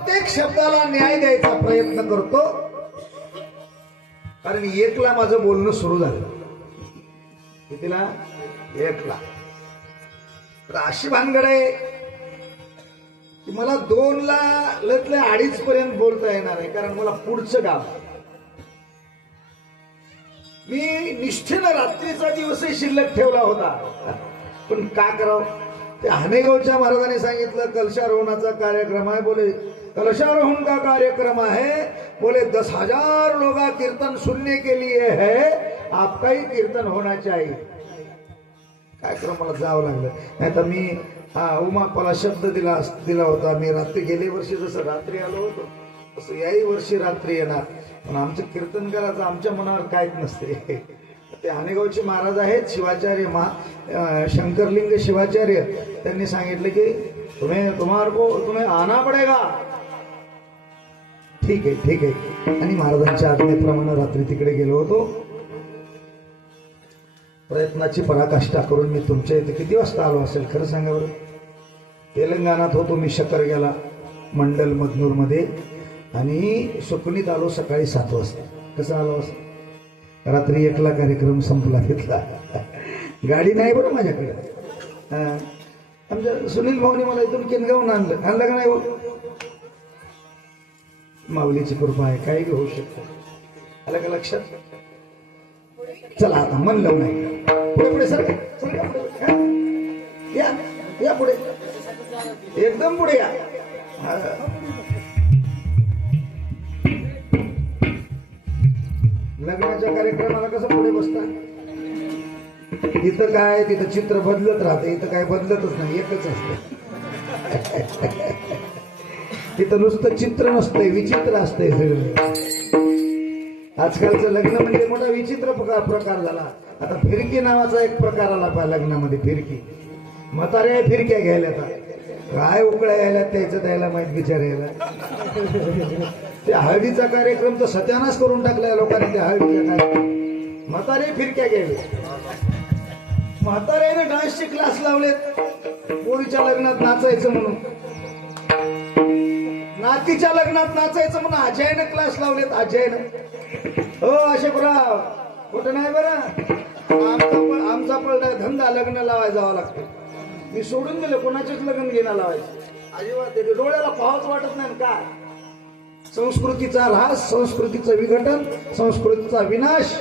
प्रत्येक शब्दाला न्याय द्यायचा प्रयत्न करतो, कारण एकला माझं बोलणं सुरू झालं. कितीला? एकला. तर अशी भानगड आहे की मला 2ला लतले 2:30 पर्यंत बोलता येणार आहे, कारण मला पुढचं गाव. मी निष्ठेनं रात्रीचा दिवसही शिल्लक ठेवला होता, पण का करावं. ते हानेगावच्या महाराजांनी सांगितलं कलशारोहणाचा कार्यक्रम आहे. बोले कलशारोहण का कार्यक्रम है, बोले 10,000 लोग कीर्तन सुनने के लिए है, आपका ही कीर्तन होना चाहिए. काय करू, मला जावं लागलं. नाही तर मी उमापाला शब्द दिला होता. मी रात्री गेल्या वर्षी जसं रात्री आलो होतो तसं याही वर्षी रात्री येणार. पण आमचं कीर्तन करायचं आमच्या मनावर काहीच नसते. ते हानेगावचे महाराज आहेत शिवाचार्य, शंकरलिंग शिवाचार्य. त्यांनी सांगितलं की तुम्हें आना पडेगा. ठीक आहे ठीक आहे. आणि महाराजांच्या आज्ञेप्रमाणे रात्री तिकडे गेलो होतो. प्रयत्नाची पराकाष्ठा करून मी तुमच्या इथे किती वाजता आलो असेल खरं सांगा बरं. तेलंगणात होतो मी शकरग्याला मंडल मधनूर मध्ये, आणि सुकणीत आलो सकाळी 7 वाजता. कसं आलो असं? रात्री 1ला कार्यक्रम संपला तिथला. गाडी नाही बरं माझ्याकडे. आमच्या सुनील भाऊनी मला इथून किनगावून आणलं का नाही. माऊलीची कृपा आहे, काही होऊ शकतं. आलं का लक्षात? चला आता मन लावून नाही. पुढे पुढे सर या या पुढे, एकदम पुढे या. लग्नाच्या कार्यक्रमाला कसं पुढे बसता? इथं काय, तिथं चित्र बदलत राहते. इथं काय बदलतच नाही, एकच असतं. तिथं नुसतं चित्र नसतंय, विचित्र असतंय सगळं. आजकालचं लग्न म्हणजे मोठा विचित्र प्रकार झाला. आता फिरकी नावाचा एक प्रकार आला पहा लग्नामध्ये. फिरकी म्हाताऱ्या फिरक्या घ्यायला, काय उकळ्या यायला त्याचं द्यायला माहित बिचारायला. त्या हळदीचा कार्यक्रम तर सत्यानाश करून टाकलाय लोकांनी. त्या हळदीच्या कार्यक्रम म्हातारे फिरक्या घ्यावे. म्हाताऱ्याने डान्सचे क्लास लावलेत पोरीच्या लग्नात नाचायचं म्हणून, नातीच्या लग्नात नाचायचं म्हणून अजयनं क्लास लावलेत. अजयनं हो अशोकराव कुठं नाही बरं. आमचा पडला धंदा लग्न लावायला जावं लागतं. मी सोडून दिलं, कोणाचेच लग्न घेणं लावायचं अजिबात. ते डोळ्याला पाहावंच वाटत नाही. काय संस्कृतीचा ऱ्हास, संस्कृतीचं विघटन, संस्कृतीचा विनाश.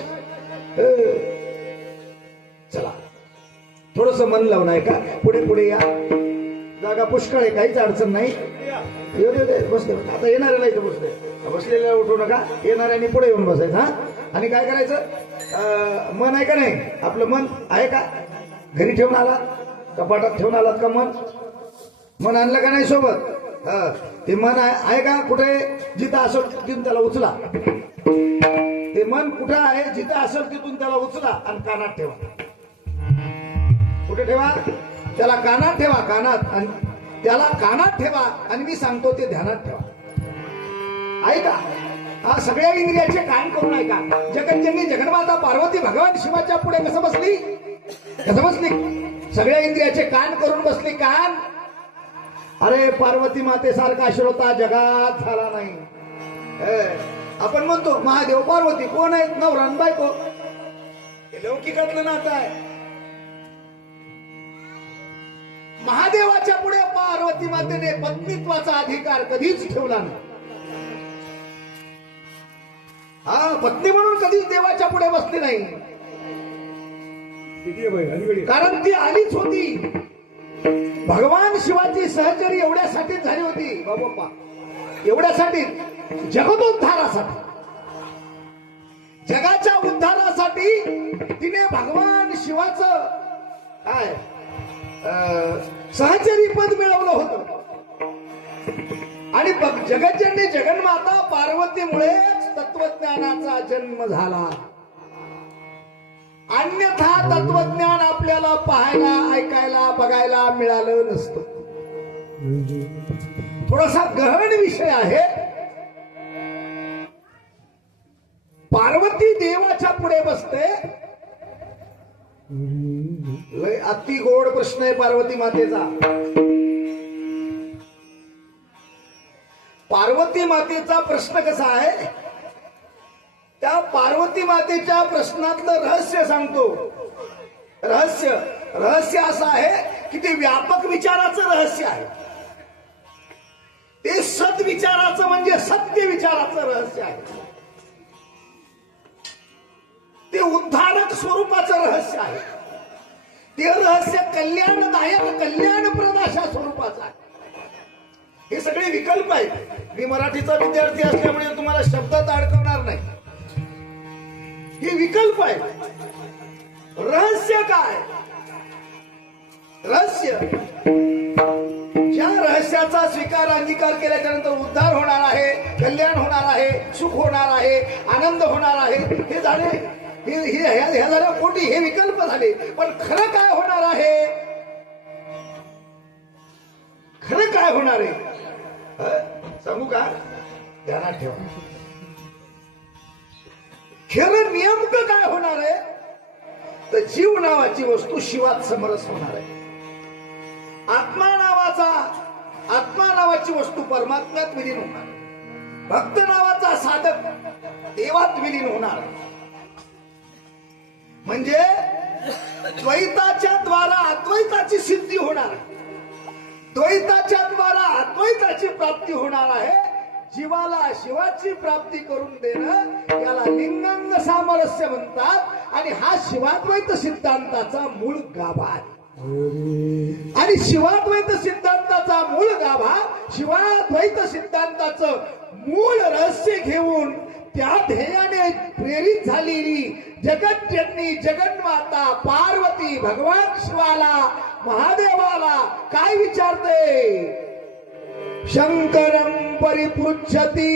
चला थोडस मन लावून आहे का. पुढे पुढे या, जागा पुष्कळ आहे, काहीच अडचण नाही. बसले आता येणाऱ्याला इथं बसलेल्या उठू नका. येणाऱ्याने पुढे येऊन बसायचं. हा, आणि काय करायचं, मन आहे का नाही आपलं? मन आहे का? घरी ठेवून आलात, कपाटात ठेवून आलात का? मन आणलं का नाही सोबत? ते मन आहे का कुठे? जिथं असेल तिथून त्याला उचला. ते मन कुठे आहे? जिथं असेल तिथून त्याला उचला आणि कानात ठेवा. कुठे ठेवा? त्याला कानात ठेवा. कानात, आणि त्याला कानात ठेवा. आणि मी सांगतो ते ध्यानात ठेवा. ऐका, हा सगळ्या इंद्रियाचे कान करून ऐका. जगज्जननी जगन्माता पार्वती भगवान शिवाच्या पुढे कसं बसली? कसं बसली? सगळ्या इंद्रियाचे कान करून बसली. कान, अरे पार्वती मातेसारखा श्रोता जगात झाला नाही. आपण म्हणतो महादेव पार्वती कोण आहेत? नवरा आणि बायको. हे लौकिकातलं नातं आहे. महादेवाच्या पुढे पार्वती मातेने पत्नीत्वाचा अधिकार कधीच ठेवला नाही. हा, पत्नी म्हणून कधीच देवाच्या पुढे बसली नाही, कारण ती आलीच होती. भगवान शिवाची सहचरी एवढ्यासाठीच झाली होती बाबा, एवढ्यासाठी, जगदोद्धारासाठी, जगाच्या उद्धारासाठी तिने भगवान शिवाचं काय सहचरी पद मिळवलं होतं. आणि जगज्जननी जगन्माता पार्वतीमुळेच तत्वज्ञानाचा जन्म झाला. अन्यथा तत्वज्ञान आपल्याला पाहायला, ऐकायला, बघायला मिळालं नसतं. थोडासा गहन विषय आहे. पार्वती देवाच्या पुढे बसते. लय अति गोड प्रश्न आहे पार्वती मातेचा. पार्वती मातेचा प्रश्न कसा आहे, त्या पार्वती मातेच्या प्रश्नातलं रहस्य सांगतो. रहस्य असं आहे की ते व्यापक विचाराचं रहस्य आहे. ते सद्विचाराचं म्हणजे सत्य विचाराचं रहस्य आहे. ते उद्धारक स्वरूपाचं रहस्य आहे. ते रहस्य कल्याणदायक कल्याणप्रद अशा स्वरूपाचं आहे. हे सगळे विकल्प आहेत. मी मराठीचा विद्यार्थी असल्यामुळे तुम्हाला शब्दात अडकवणार नाही. हे विकल्प आहे. रहस्य काय? रहस्य ज्या रहस्याचा स्वीकार अंगीकार केल्याच्या नंतर उद्धार होणार आहे, कल्याण होणार आहे, सुख होणार आहे, आनंद होणार आहे, हे झाले ह्या झाल्या कोटी, हे विकल्प झाले. पण खरं काय होणार आहे? खरं काय होणार आहे सांगू का? ध्यानात ठेवा. खरं नेमकं काय होणार आहे तर जीव नावाची वस्तू शिवात समरस होणार आहे. आत्मा नावाची वस्तू परमात्म्यात विलीन होणार. भक्त नावाचा साधक देवात विलीन होणार. म्हणजे द्वैताच्या द्वारा अद्वैताची सिद्धी होणार. द्वैताच्या द्वारा अद्वैताची प्राप्ती होणार आहे. जीवाला शिवाची प्राप्ती करून देणं याला लिंगांग सामरस्य म्हणतात. आणि हा शिवाद्वैत सिद्धांताचा मूळ गाभा आहे. आणि शिवाद्वैत सिद्धांताचा मूळ गाभा, शिवाद्वैत सिद्धांताचं मूळ रहस्य घेऊन त्या ध्येयाने प्रेरित झालेली जगज्जननी जगन्माता पार्वती भगवान शिवाला, महादेवाला काय विचारते? शंकरं परिपृच्छति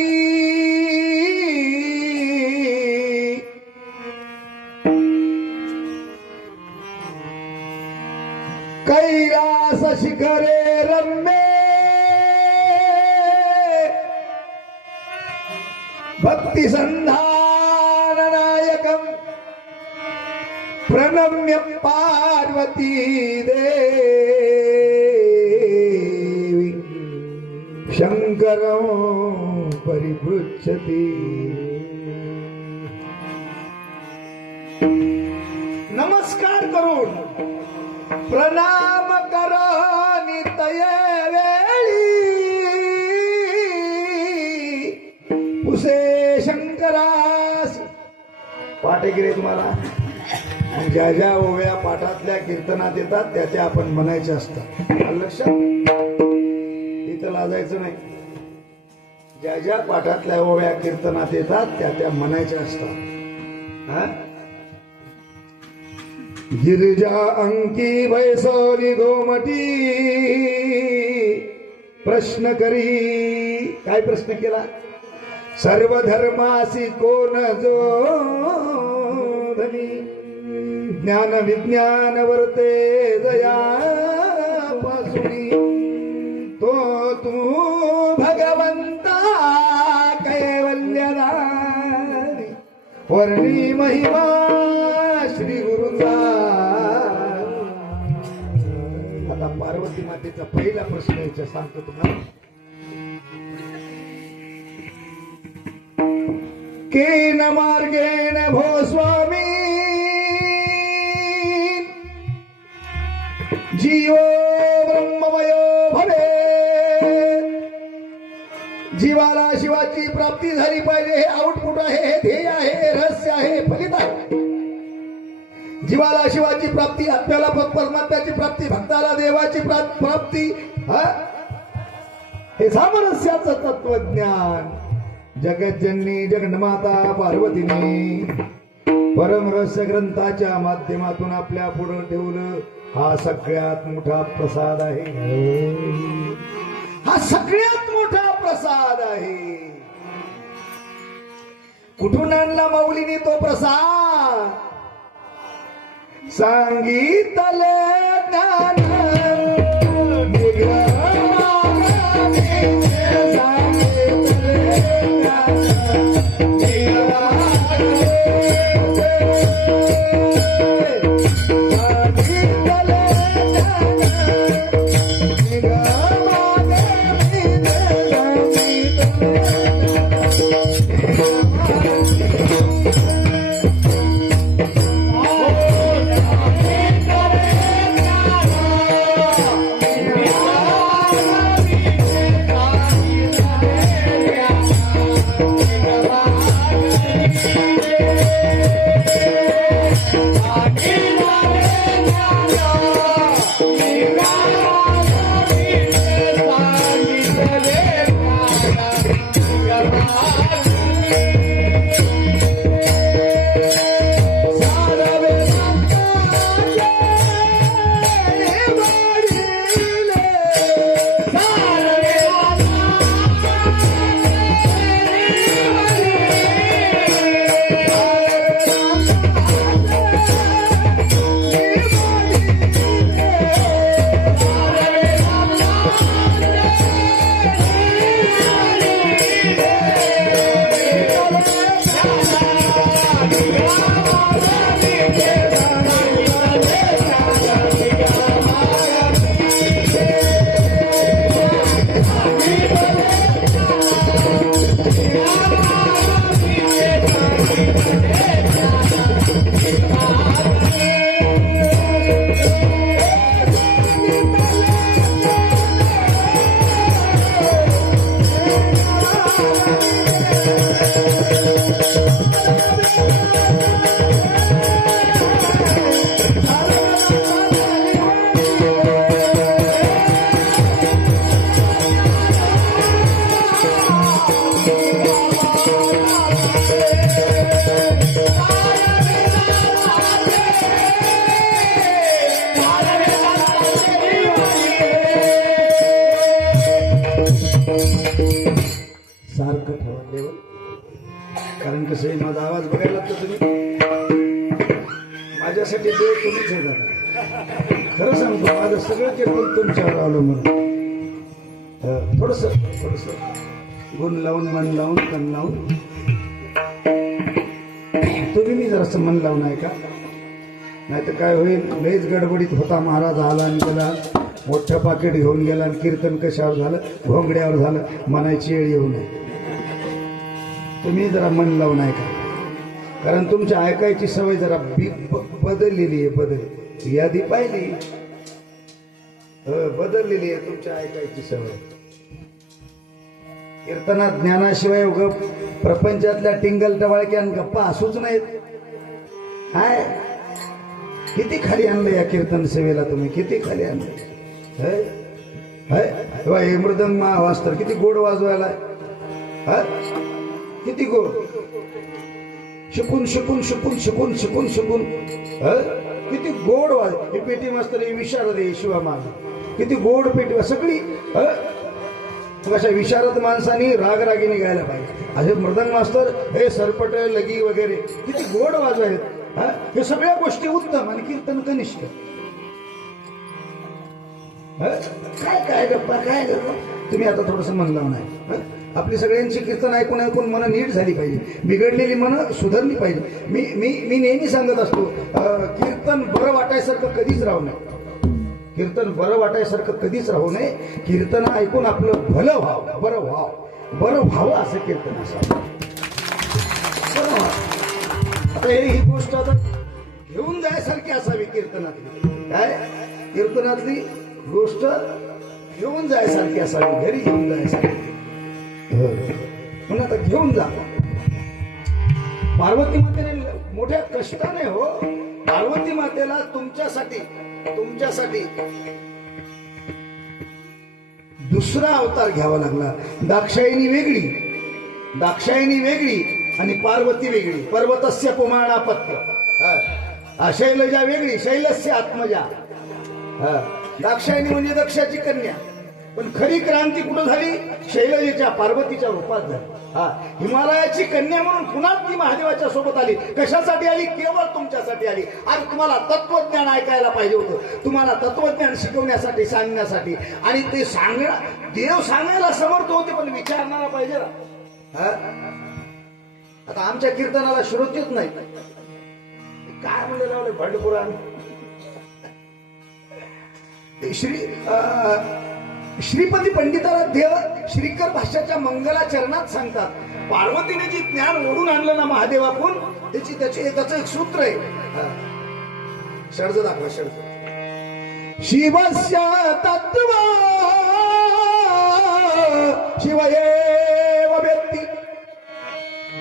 कैलास शिखरे रम्ये भक्ति संधान नायकं प्रणम्य पार्वती देवी शंकरं परिपृच्छति. नमस्कार करून प्रणाम करो नितय वेळी उसे शंकरास. पाठ आहे की रे तुम्हाला? ज्या ज्या ओव्या पाठातल्या कीर्तनात येतात त्या त्या आपण म्हणायचे असतात. लक्षात इथं लाजायचं नाही. ज्या ज्या पाठातल्या ओव्या कीर्तनात येतात त्या त्या म्हणायच्या असतात. गिरिजा अंकी वैसोरी गोमटी प्रश्न करी. काय प्रश्न केला? सर्व धर्मासी कोण जो धनी ज्ञान विज्ञान वर्ते दया पासुनी तो तू भगवंता कैवल्यदानी वर्णी महिमा श्री गुरुचा. आता पार्वती मातेचा पहिला प्रश्न याचा सांगतो तुम्हाला. केन मार्गेण भो स्वामी जीवो ब्रह्ममयो भवे. जीवाला शिवाची प्राप्ती झाली पाहिजे. हे आउटपुट आहे, हे ध्येय आहे, हे रहस्य आहे, हे फलित आहे. जीवाला शिवाची प्राप्ती, आत्म्याला परमात्म्याची प्राप्ती, भक्ताला देवाची प्राप्ती, हे सामरस्याचं तत्वज्ञान जगज्जननी जगन्माता पार्वतीने परम रहस्य ग्रंथाच्या माध्यमातून आपल्या पुढे ठेवलं. हा सगळ्यात मोठा प्रसाद आहे. हा सगळ्यात मोठा प्रसाद आहे. कुठून आणला माऊलीने तो प्रसाद? सांगितले ज्ञान सारखं ठेवा लेवल. कारण कसं आहे, माझा आवाज बघायला तर तुम्ही माझ्यासाठी देव तुम्हीच आहे दादा. खरं सांगतो, माझं सगळं कीर्तन तुमच्यावर अवलंबून. थोडस गुण लावून, मन लावून, तन लावून तुम्ही मी जरासं मन लावून ऐका. नाही तर काय होईल, लयच गडबडीत होता महाराज, आला आणि त्याला मोठं पाकिट घेऊन गेला आणि कीर्तन कशावर झालं, भोंगड्यावर झालं, म्हणायची वेळ येऊ नये. तुम्ही जरा मन लावून ऐका, कारण तुमच्या ऐकायची सवय जरा बदललेली आहे. बदल यादी पाहिली, बदललेली आहे तुमच्या ऐकायची सवय. कीर्तनात ज्ञानाशिवाय उग प्रपंचातल्या टिंगल टवाळक्या गप्पा असूच नाहीत. हाय, किती खाली आणलं या कीर्तन सेवेला तुम्ही, किती खाली आणलं. हे मृदंग वाजतर किती गोड वाजवायला, किती गोड. शिकून शिकून शिकून शिकून शिकून शिकून किती गोड वाज. ही पेटी मास्तर विशारद आहे शिवा माझ, किती गोड पेटी सगळी. अशा विशारद माणसांनी रागरागीने गायला पाहिजे. असे मृदंग मास्तर हे सरपट लगी वगैरे किती गोड वाज आहेत. हे सगळ्या गोष्टी उत्तम आणि कीर्तन कनिष्ठ. काय काय गप्पा, काय गप्पा. तुम्ही आता थोडस मन लावून आहे. आपली सगळ्यांची कीर्तन ऐकून ऐकून मन नीट झाली पाहिजे, बिघडलेली मन सुधारली पाहिजे. मी मी मी नेहमी सांगत असतो, कीर्तन बरं वाटायसारखं कधीच राहू नये. कीर्तन बरं वाटायसारखं कधीच राहू नये. कीर्तन ऐकून आपलं भलं व्हावं, बरं व्हावं असं कीर्तन असावं. बरं व्हावं. आता ही गोष्ट आता घेऊन जायसारखी असावी कीर्तनातली. काय कीर्तनातली गोष्ट घेऊन जायसारखी असावी, घरी घेऊन जायसारखी. म्हणून आता घेऊन जा. पार्वती मातेने मोठ्या कष्टाने, हो, पार्वती मातेला तुमच्यासाठी दुसरा अवतार घ्यावा लागला. दाक्षायणी वेगळी आणि पार्वती वेगळी. पर्वतस्य पुमाणापत्य, शैलजा वेगळी, शैलस्य आत्मजा. दाक्षायणी म्हणजे दक्षाची कन्या. पण खरी क्रांती कुठं झाली? शैलजेच्या, पार्वतीच्या रूपात झाली. हिमालयाची कन्या म्हणून पुन्हा ती महादेवाच्या सोबत आली. कशासाठी आली? केवळ तुमच्यासाठी आली. आणि तुम्हाला तत्वज्ञान ऐकायला पाहिजे होतं, तुम्हाला तत्वज्ञान शिकवण्यासाठी, सांगण्यासाठी. आणि ते देव सांगायला समर्थ होते, पण विचारणारा पाहिजे ना. आता आमच्या कीर्तनाला श्रोतेच नाही. काय म्हणजे लावले भंडपुराण. श्रीपती पंडिताराध्य श्रीकर भाष्याच्या मंगलाचरणात सांगतात, पार्वतीने जी ज्ञान ओढून आणलं ना महादेवापून, त्याचं एक सूत्र आहे. शर्ज दाखवा, शर्ज. शिवस्य तत्व शिवयेव व्यक्ती.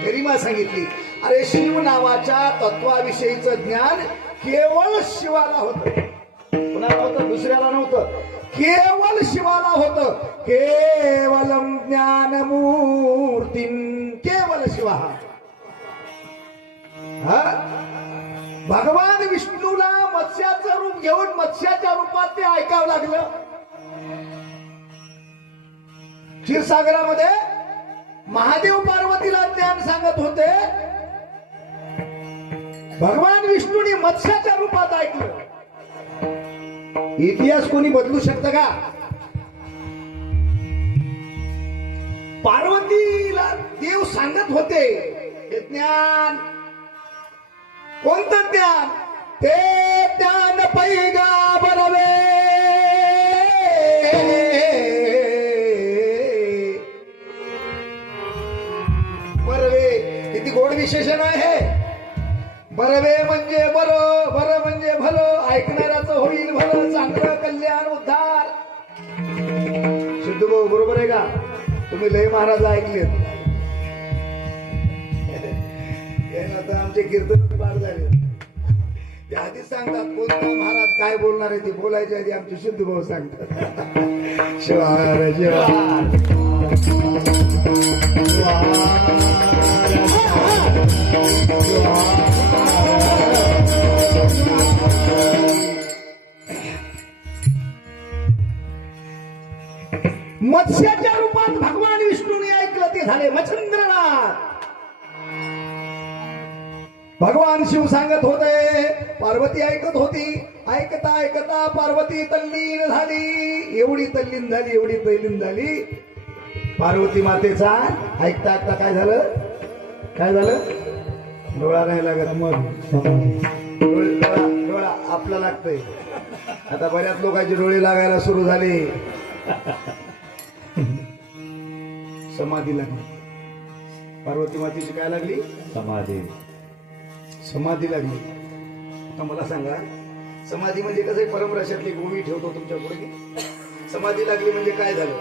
गरिमा सांगितली, अरे शिव नावाच्या तत्वाविषयीचं ज्ञान केवळ शिवाला होतं. कुणाला होतं? दुसऱ्याला नव्हतं. केवळ शिवाला होतं. केवलम ज्ञानमूर्ती केवळ शिवा. भगवान विष्णूला मत्स्याचं रूप घेऊन मत्स्याच्या रूपात ते ऐकावं लागलं. क्षीरसागरामध्ये महादेव पार्वतीला ज्ञान सांगत होते, भगवान विष्णूने मत्स्याच्या रूपात ऐकलं. इतिहास कोणी बदलू शकतं का? पार्वतीला देव सांगत होते हे ज्ञान. कोणतं ज्ञान? ते ज्ञान पैगंबरवे. बरवे किती गोड विशेषण आहे. बरवे म्हणजे बरं, बरं म्हणजे भलं, ऐकणाऱ्याचं होईल भलं, चांगलं कल्याण उद्धार. सिद्धू भाऊ बरोबर आहे का? तुम्ही लय महाराज ऐकलेत. आता आमचे कीर्तन पार झाले. ते आधीच सांगतात कोणता महाराज काय बोलणार आहे, ते बोलायच्या आधी आमचे सिद्धू भाऊ सांगतात. शिवार शिवार मत्स्याच्या रूपात भगवान विष्णूने ऐकलं. ते ते झाले मच्छिंद्रनाथ. भगवान शिव सांगत होते, पार्वती ऐकत होती. ऐकता ऐकता पार्वती तल्लीन झाली. एवढी तल्लीन झाली, एवढी तल्लीन झाली पार्वती मातेचा. ऐकता ऐकता काय झालं, काय झालं? डोळा नाही लागत. मग डोळा आपला लागतंय. आता बऱ्याच लोकांचे डोळे लागायला सुरू झाले. समाधी लागली. पार्वती मातेची काय लागली? समाधी. समाधी लागली. आता मला सांगा, समाधी म्हणजे कसं? परमरसातली गोवी ठेवतो तुमच्या पुढे. समाधी लागली म्हणजे काय झालं?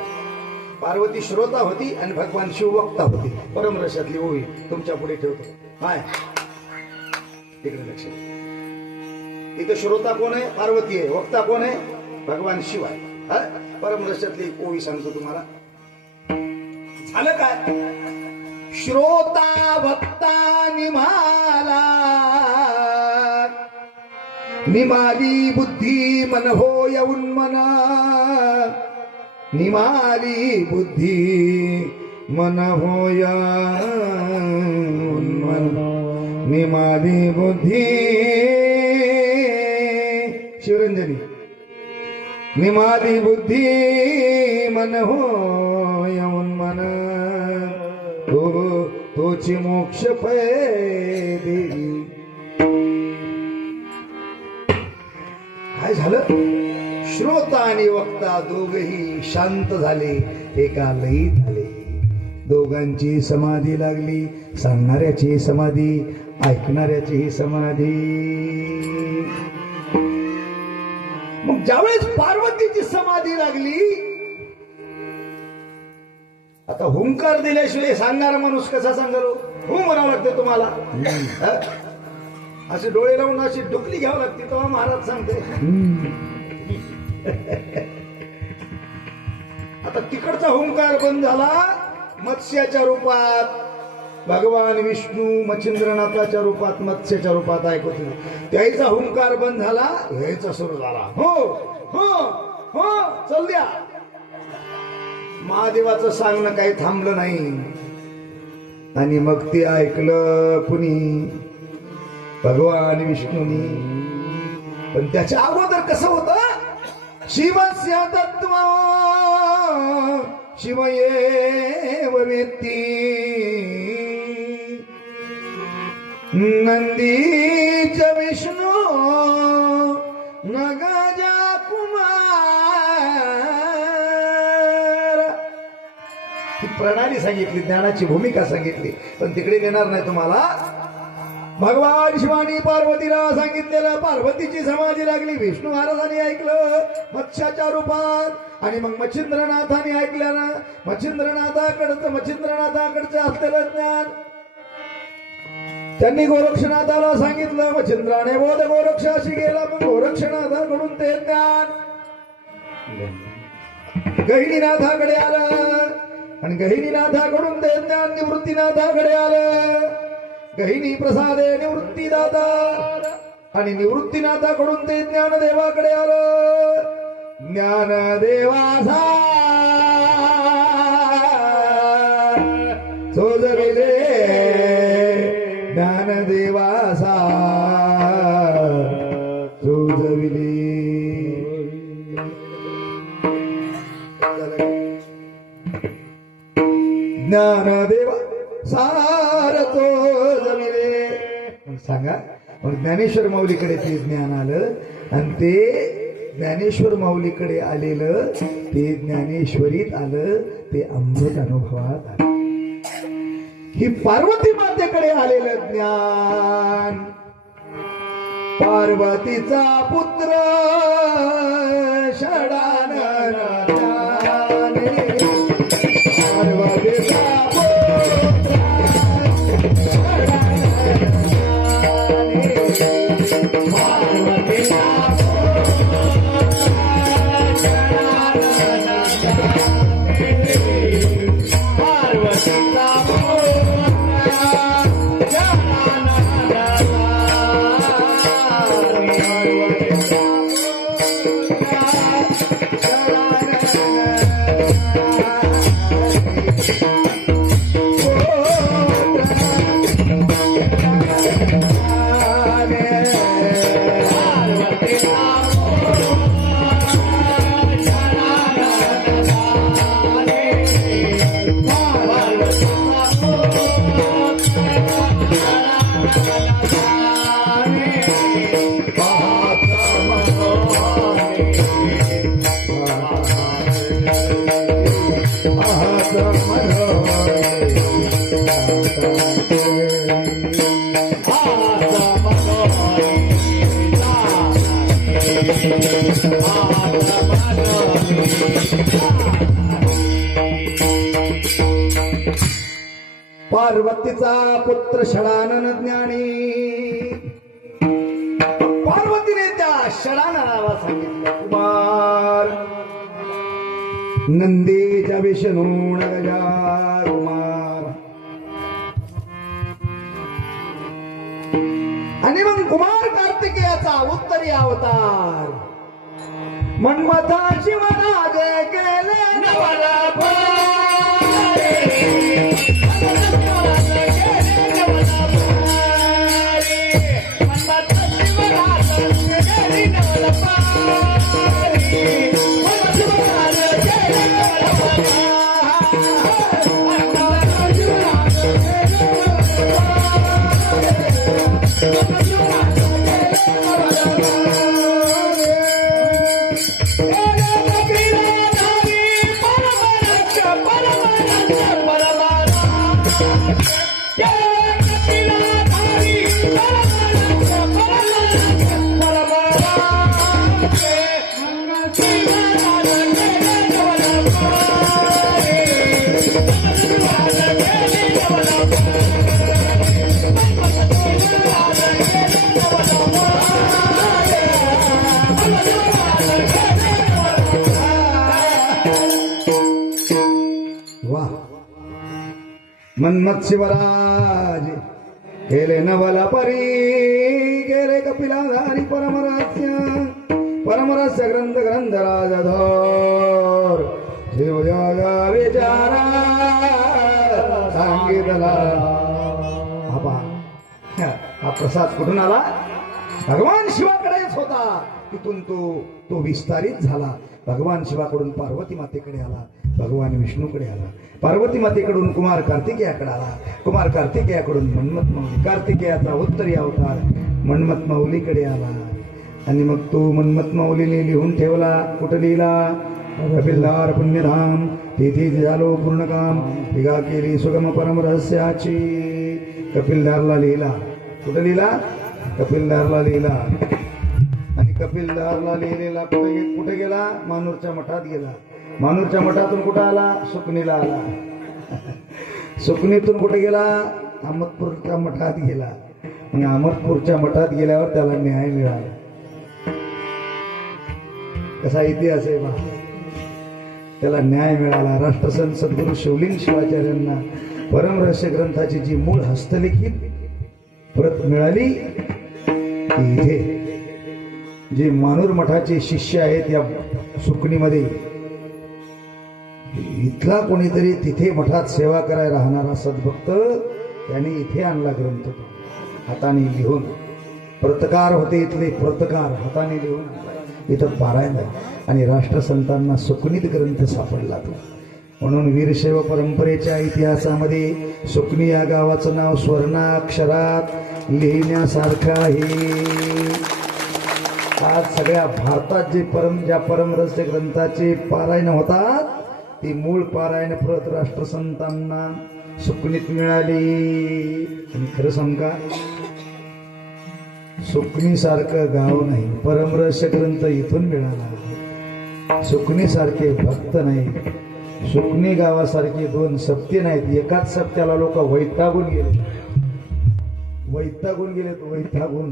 पार्वती श्रोता होती आणि भगवान शिव वक्ता होते. परमरसातली गोवी तुमच्या पुढे ठेवतो. काय तिकडे लक्ष. इथं श्रोता कोण आहे? पार्वती आहे. वक्ता कोण आहे? भगवान शिव आहे. परमरसातली गोवी सांगतो तुम्हाला. झालं काय? श्रोता भक्ता निमाला, निमाली बुद्धी मन होय उन्मना. निमाली बुद्धी मन होय उन्मना. निमाली बुद्धी शिवरंजनी. निमाली बुद्धी मन होय उन्मना. तोची मोक्ष पैदी. काय झालं? श्रोता आणि वक्ता दोघही शांत झाले, एका लयीत झाले. दोघांची समाधी लागली. सांगणाऱ्याची समाधी, ऐकणाऱ्याची समाधी. मग ज्यावेळेस पार्वतीची समाधी लागली, आता हुंकार दिल्याशिवाय सांगणारा माणूस कसा सांगाल? हो म्हणावं लागतं तुम्हाला. असे डोळे लावून अशी डुकली घ्यावं लागते तेव्हा महाराज सांगते. आता तिकडचा हुंकार बंद झाला. मत्स्याच्या रूपात भगवान विष्णू मच्छिंद्रनाथाच्या रूपात, मत्स्याच्या रूपात ऐकत होते. त्याचा हुंकार बंद झाला, ह्याचा सुरू झाला. हो हो हो चल द्या. महादेवाचं सांगणं काही थांबलं नाही. आणि मग ते ऐकलं कुणी? भगवान विष्णूनी. पण त्याच्या अगोदर कसं होतं? शिवस्य तत्व शिवयेव वेत्ती. नंदीच विष्णू नगजा कुमार. ही प्रणाली सांगितली, ज्ञानाची भूमिका सांगितली. पण तिकडे नेणार नाही तुम्हाला. भगवान शिवानी पार्वतीला सांगितलेलं. पार्वतीची समाधी लागली. विष्णू महाराजांनी ऐकलं मत्स्याच्या रूपात. आणि मग मच्छिंद्रनाथाने ऐकल्यानं मच्छिंद्रनाथाकडचं असलेलं ज्ञान त्यांनी गोरक्षनाथाला सांगितलं. मच्छिंद्राने बोध गोरक्षाशी गेला. मग गोरक्षनाथाकडून ते ज्ञान गहिनीनाथाकडे आलं. आणि गहिनीनाथाकडून ते ज्ञान निवृत्तीनाथाकडे आलं. गहिनी प्रसादे निवृत्तीदाता. आणि निवृत्तीनाथाकडून ते ज्ञानदेवाकडे आलं. ज्ञानदेवासा सोजविले. ज्ञानदेवासा सोजविले. ज्ञानदेवा सारतो जमिले. सांगा. मग ज्ञानेश्वर माऊलीकडे ते ज्ञान आलं. आणि ते ज्ञानेश्वर माऊलीकडे आलेलं ते ज्ञानेश्वरीत आलं. ते अमृत अनुभवात आलं. ही पार्वती मातेकडे आलेलं ज्ञान. पार्वतीचा पुत्र षडानन ज्ञाने. पार्वतीचा पार्वतीचा पुत्र षडानन ज्ञानी. पार्वतीने त्या षडाननाला सांगितलं, कुमार नंदीच्या विष्णू गजा कुमार. आणि मग कुमार कार्तिकेयाचा उत्तरी अवतार मन्मथा शिवराजे केले नवला मन्मथ शिवराज केले नवला परी गेले कपिलाधारी परमरस्य ग्रंथ ग्रंथ राजधर शिव जगा विचारा सांगितला. हा प्रसाद कुठून आला? भगवान शिवाकडेच होता. तिथून तो विस्तारित झाला. भगवान शिवाकडून पार्वती मातेकडे आला, भगवान विष्णूकडे आला, पार्वती मातेकडून कुमार कार्तिकेयाकडे आला, कुमार कार्तिकेयाकडून मन्मथ माऊली, कार्तिकेयाचा उत्तरी अवतार मन्मथ माऊलीकडे आला. आणि मग तो मन्मथ माऊलीने लिहून ठेवला. कुठं लिहिला? कपिलधार पुण्यधाम तिथे झालो पूर्ण काम, टिका केली सुगम परम रहस्याची. कपिलधारला लिहिला. कुठं लिहिला? कपिलधारला लिहिला. आणि कपिलधारला लिहिलेला कुठे गेला? मानूरच्या मठात गेला. मानूरच्या मठातून कुठं आला? सुकणीला आला. सुकणीतून कुठे गेला? अहमदपूरच्या मठात गेला. आणि अहमदपूरच्या मठात गेल्यावर त्याला न्याय मिळाला. कसा इतिहास आहे बा. त्याला न्याय मिळाला. राष्ट्रसंत सद्गुरू शिवलिंग शिवाचार्यांना परम रहस्य ग्रंथाची जी मूळ हस्तलिखित प्रत मिळाली ती इथे जे मानूर मठाचे शिष्य आहेत या सुकणीमध्ये, इथला कोणीतरी तिथे मठात सेवा करायला राहणारा सद्भक्त त्याने इथे आणला ग्रंथ. तो हाताने लिहून प्रतकार होते इथले, प्रतकार हाताने लिहून इथं पारायण आणि राष्ट्रसंतांना सुकणीत ग्रंथ सापडला तो. म्हणून वीरशैव परंपरेच्या इतिहासामध्ये सुकणी या गावाचं नाव स्वर्णाक्षरात लिहिण्यासारखं आहे. आज सगळ्या भारतात ज्या परमरहस्य ग्रंथाचे पारायण होतात ती मूळ पारायण प्रत राष्ट्रसंतांना सुकणीत मिळाली. आणि खरं सांगा, सुकणीसारखं गाव नाही, परमरहस्य ग्रंथ इथून मिळाला. सुकणीसारखे भक्त नाही, सुकणी गावासारखे दोन सप्ते नाहीत. एकाच सप्त्याला लोक वैतागून गेले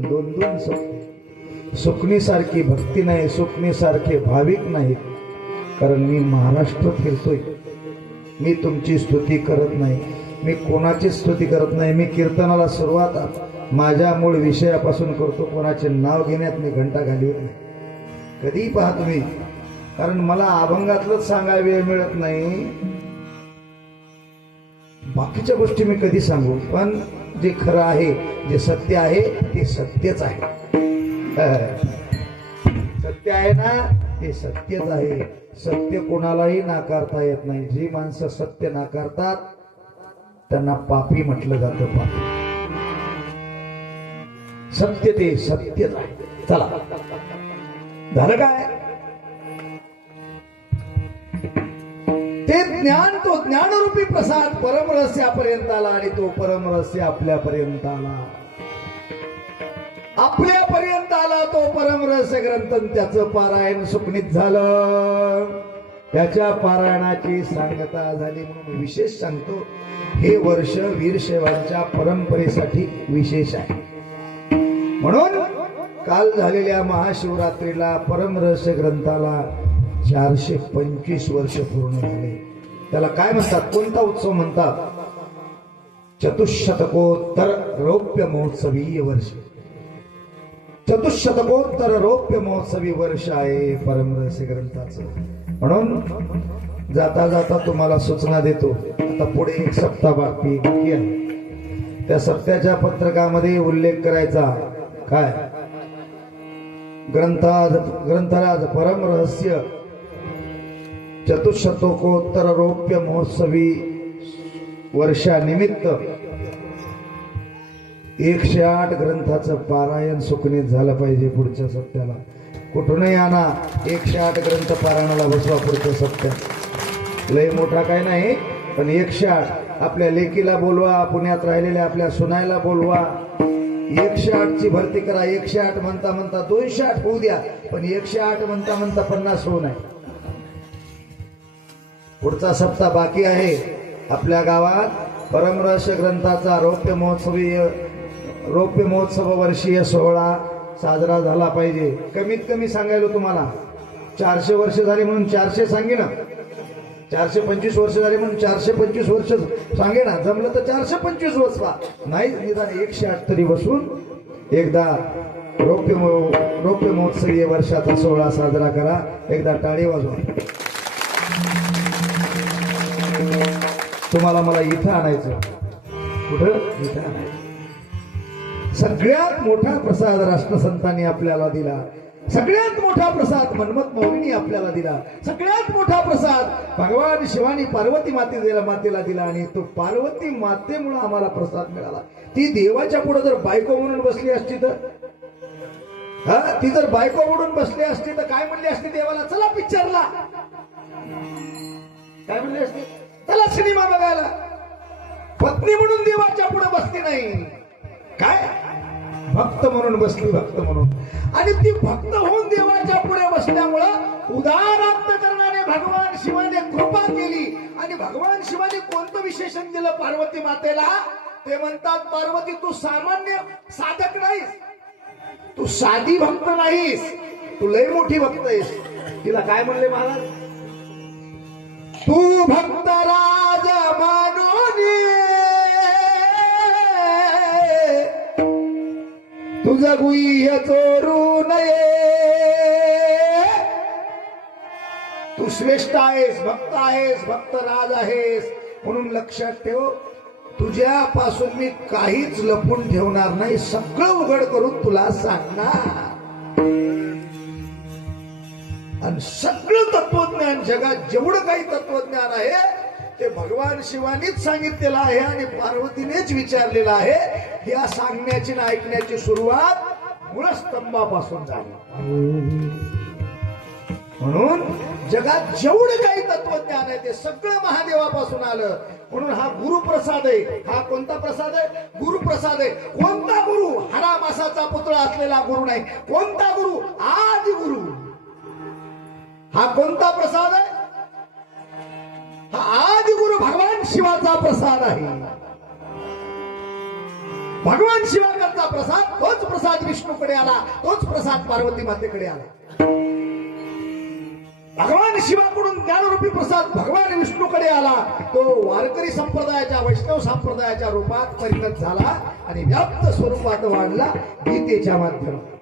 दोन दोन सप्ते. सुकणीसारखी भक्ती नाही, सुकणीसारखे भाविक नाहीत. कारण मी महाराष्ट्र फिरतोय, मी तुमची स्तुती करत नाही, मी कोणाची स्तुती करत नाही. मी कीर्तनाला सुरुवात माझ्या मूळ विषयापासून करतो. कोणाचे नाव घेण्यात मी घंटा घालवत नाही. कधीही पहा तुम्ही, कारण मला अभंगातलंच सांगायला वेळ मिळत नाही. बाकीच्या गोष्टी मी कधी सांगू, पण जे खरं आहे, जे सत्य आहे ते सत्यच आहे. सत्य आहे ना, ते सत्यच आहे. सत्य कोणालाही नाकारता येत नाही. जी माणसं सत्य नाकारतात त्यांना पापी म्हटलं जातं. पापी. सत्य ते सत्यच आहे. चला, झालं काय? ते ज्ञान, तो ज्ञानरूपी प्रसाद परमरहस्यापर्यंत आला. आणि तो परमरहस्य आपल्यापर्यंत आला. तो परमरहस्य ग्रंथ. त्याचं पारायण सुकणीत झालं. त्याच्या पारायणाची सांगता झाली म्हणून विशेष सांगतो. हे वर्ष वीरशैवांच्या परंपरेसाठी विशेष आहे. म्हणून काल झालेल्या महाशिवरात्रीला परमरहस्य ग्रंथाला 425 वर्ष पूर्ण झाले. त्याला काय म्हणतात, कोणता उत्सव म्हणतात? चतुष्शतकोत्तर रौप्य महोत्सवी वर्ष. चतुष्शतकोत्तर रौप्य महोत्सवी वर्ष आहे परमरहस्य ग्रंथाचं. म्हणून जाता जाता तुम्हाला सूचना देतो. आता पुढे एक सप्ताह बाकी आहे. त्या सप्त्याच्या पत्रकामध्ये उल्लेख करायचा काय? ग्रंथराज परमरहस्य चतुष्शतकोत्तर रौप्य महोत्सवी वर्षानिमित्त 108 ग्रंथाचं पारायण सुकणीत झालं पाहिजे. पुढच्या सप्त्याला कुठूनही आणा 108 ग्रंथ पारायणाला बसवा. पुढच्या सप्त्यात लय मोठा काय नाही, पण 108 आपल्या लेकीला बोलवा, पुण्यात राहिलेल्या आपल्या सुनायला बोलवा. 108 ची भरती करा. 108 म्हणता म्हणता 208 होऊ द्या, पण 108 म्हणता म्हणता 50 होऊ नये. पुढचा सप्ताह बाकी आहे. आपल्या गावात परमरहस्य ग्रंथाचा रौप्य महोत्सव वर्षीय सोहळा साजरा झाला पाहिजे. कमीत कमी सांगायला तुम्हाला 400 वर्ष झाली म्हणून 400 सांगे ना. 425 वर्ष झाली म्हणून 425 वर्ष सांगे ना. जमलं तर 425 बसवा, नाही निदान 108 तरी बसून एकदा रौप्य महोत्सवी वर्षाचा सोहळा साजरा करा. एकदा टाळी वाजवा. तुम्हाला मला इथं आणायचं. कुठं? इथं आणायचं. सगळ्यात मोठा प्रसाद राष्ट्रसंतांनी आपल्याला दिला. सगळ्यात मोठा प्रसाद मन्मथ मौलींनी आपल्याला दिला. सगळ्यात मोठा प्रसाद भगवान शिवानी पार्वती मातेला दिला. आणि तो पार्वती मातेमुळे आम्हाला प्रसाद मिळाला. ती देवाच्या पुढे जर बायको म्हणून बसली असती तर, ती जर बायको म्हणून बसली असती तर काय म्हणली असती देवाला? चला पिक्चरला. काय म्हणली असती? चला सिनेमा बघायला. पत्नी म्हणून देवाच्या पुढे बसली नाही, काय भक्त म्हणून बसली. भक्त म्हणून. आणि ती भक्त होऊन देवाच्या पुढे बसल्यामुळं उदार अंतकरणाने भगवान शिवाने कृपा केली. आणि भगवान शिवाने कोणतं विशेषण दिलं पार्वती मातेला? ते म्हणतात, पार्वती तू सामान्य साधक नाहीस, तू साधी भक्त नाहीस, तू लय मोठी भक्त आहेस. तिला काय म्हणले महाराज? तू भक्त राज मानून तुझं गुह्य चोरू नये. तू श्रेष्ठ आहेस, भक्त आहेस, भक्त राज आहेस. म्हणून लक्षात ठेव, तुझ्यापासून मी काहीच लपून ठेवणार नाही. सगळं उघड करून तुला सांगणार. आणि सगळं तत्वज्ञान, जगात जेवढं काही तत्वज्ञान आहे ते भगवान शिवानीच सांगितलेलं आहे आणि पार्वतीनेच विचारलेलं आहे. या सांगण्याची ना ऐकण्याची सुरुवात मूळस्तंभापासून झाली. म्हणून जगात जेवढं काही तत्वज्ञान आहे ते सगळं महादेवापासून आलं. म्हणून हा गुरुप्रसाद आहे. हा कोणता प्रसाद आहे? गुरुप्रसाद आहे. कोणता गुरु? हरा मासाचा पुतळा असलेला गुरु नाही. कोणता गुरु? आदि गुरु. हा कोणता प्रसाद आहे? हा आदि गुरु भगवान शिवाचा प्रसाद आहे. भगवान शिवाकडचा प्रसाद, तोच प्रसाद विष्णूकडे आला, तोच प्रसाद पार्वती मातेकडे आला. भगवान शिवाकडून ज्ञानरूपी प्रसाद भगवान विष्णूकडे आला. तो वारकरी संप्रदायाच्या, वैष्णव संप्रदायाच्या रूपात परिणत झाला आणि व्याप्त स्वरूपात वाढला गीतेच्या माध्यमातून.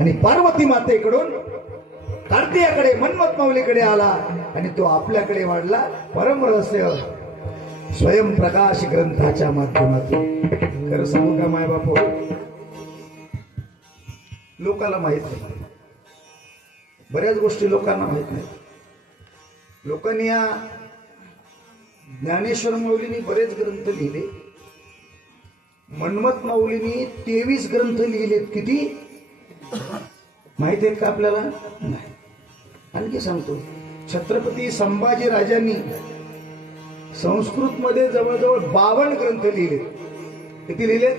आणि पार्वती मातेकडून कार्तियाकडे, मन्मथ माऊलीकडे आला आणि तो आपल्याकडे वाढला परमरहस्य स्वयंप्रकाश ग्रंथाच्या माध्यमातून. खरं सांगू का माय बापू, लोकांना माहित नाही. बऱ्याच गोष्टी लोकांना माहित नाही. लोकांनी या ज्ञानेश्वर माऊलींनी बरेच ग्रंथ लिहिले. मन्मथ माऊलींनी 23 ग्रंथ लिहिलेत. किती माहित आहेत का आपल्याला? नाही. आणखी सांगतो, छत्रपती संभाजी राजांनी संस्कृत मध्ये जवळजवळ 52 ग्रंथ लिहिले. किती लिहिले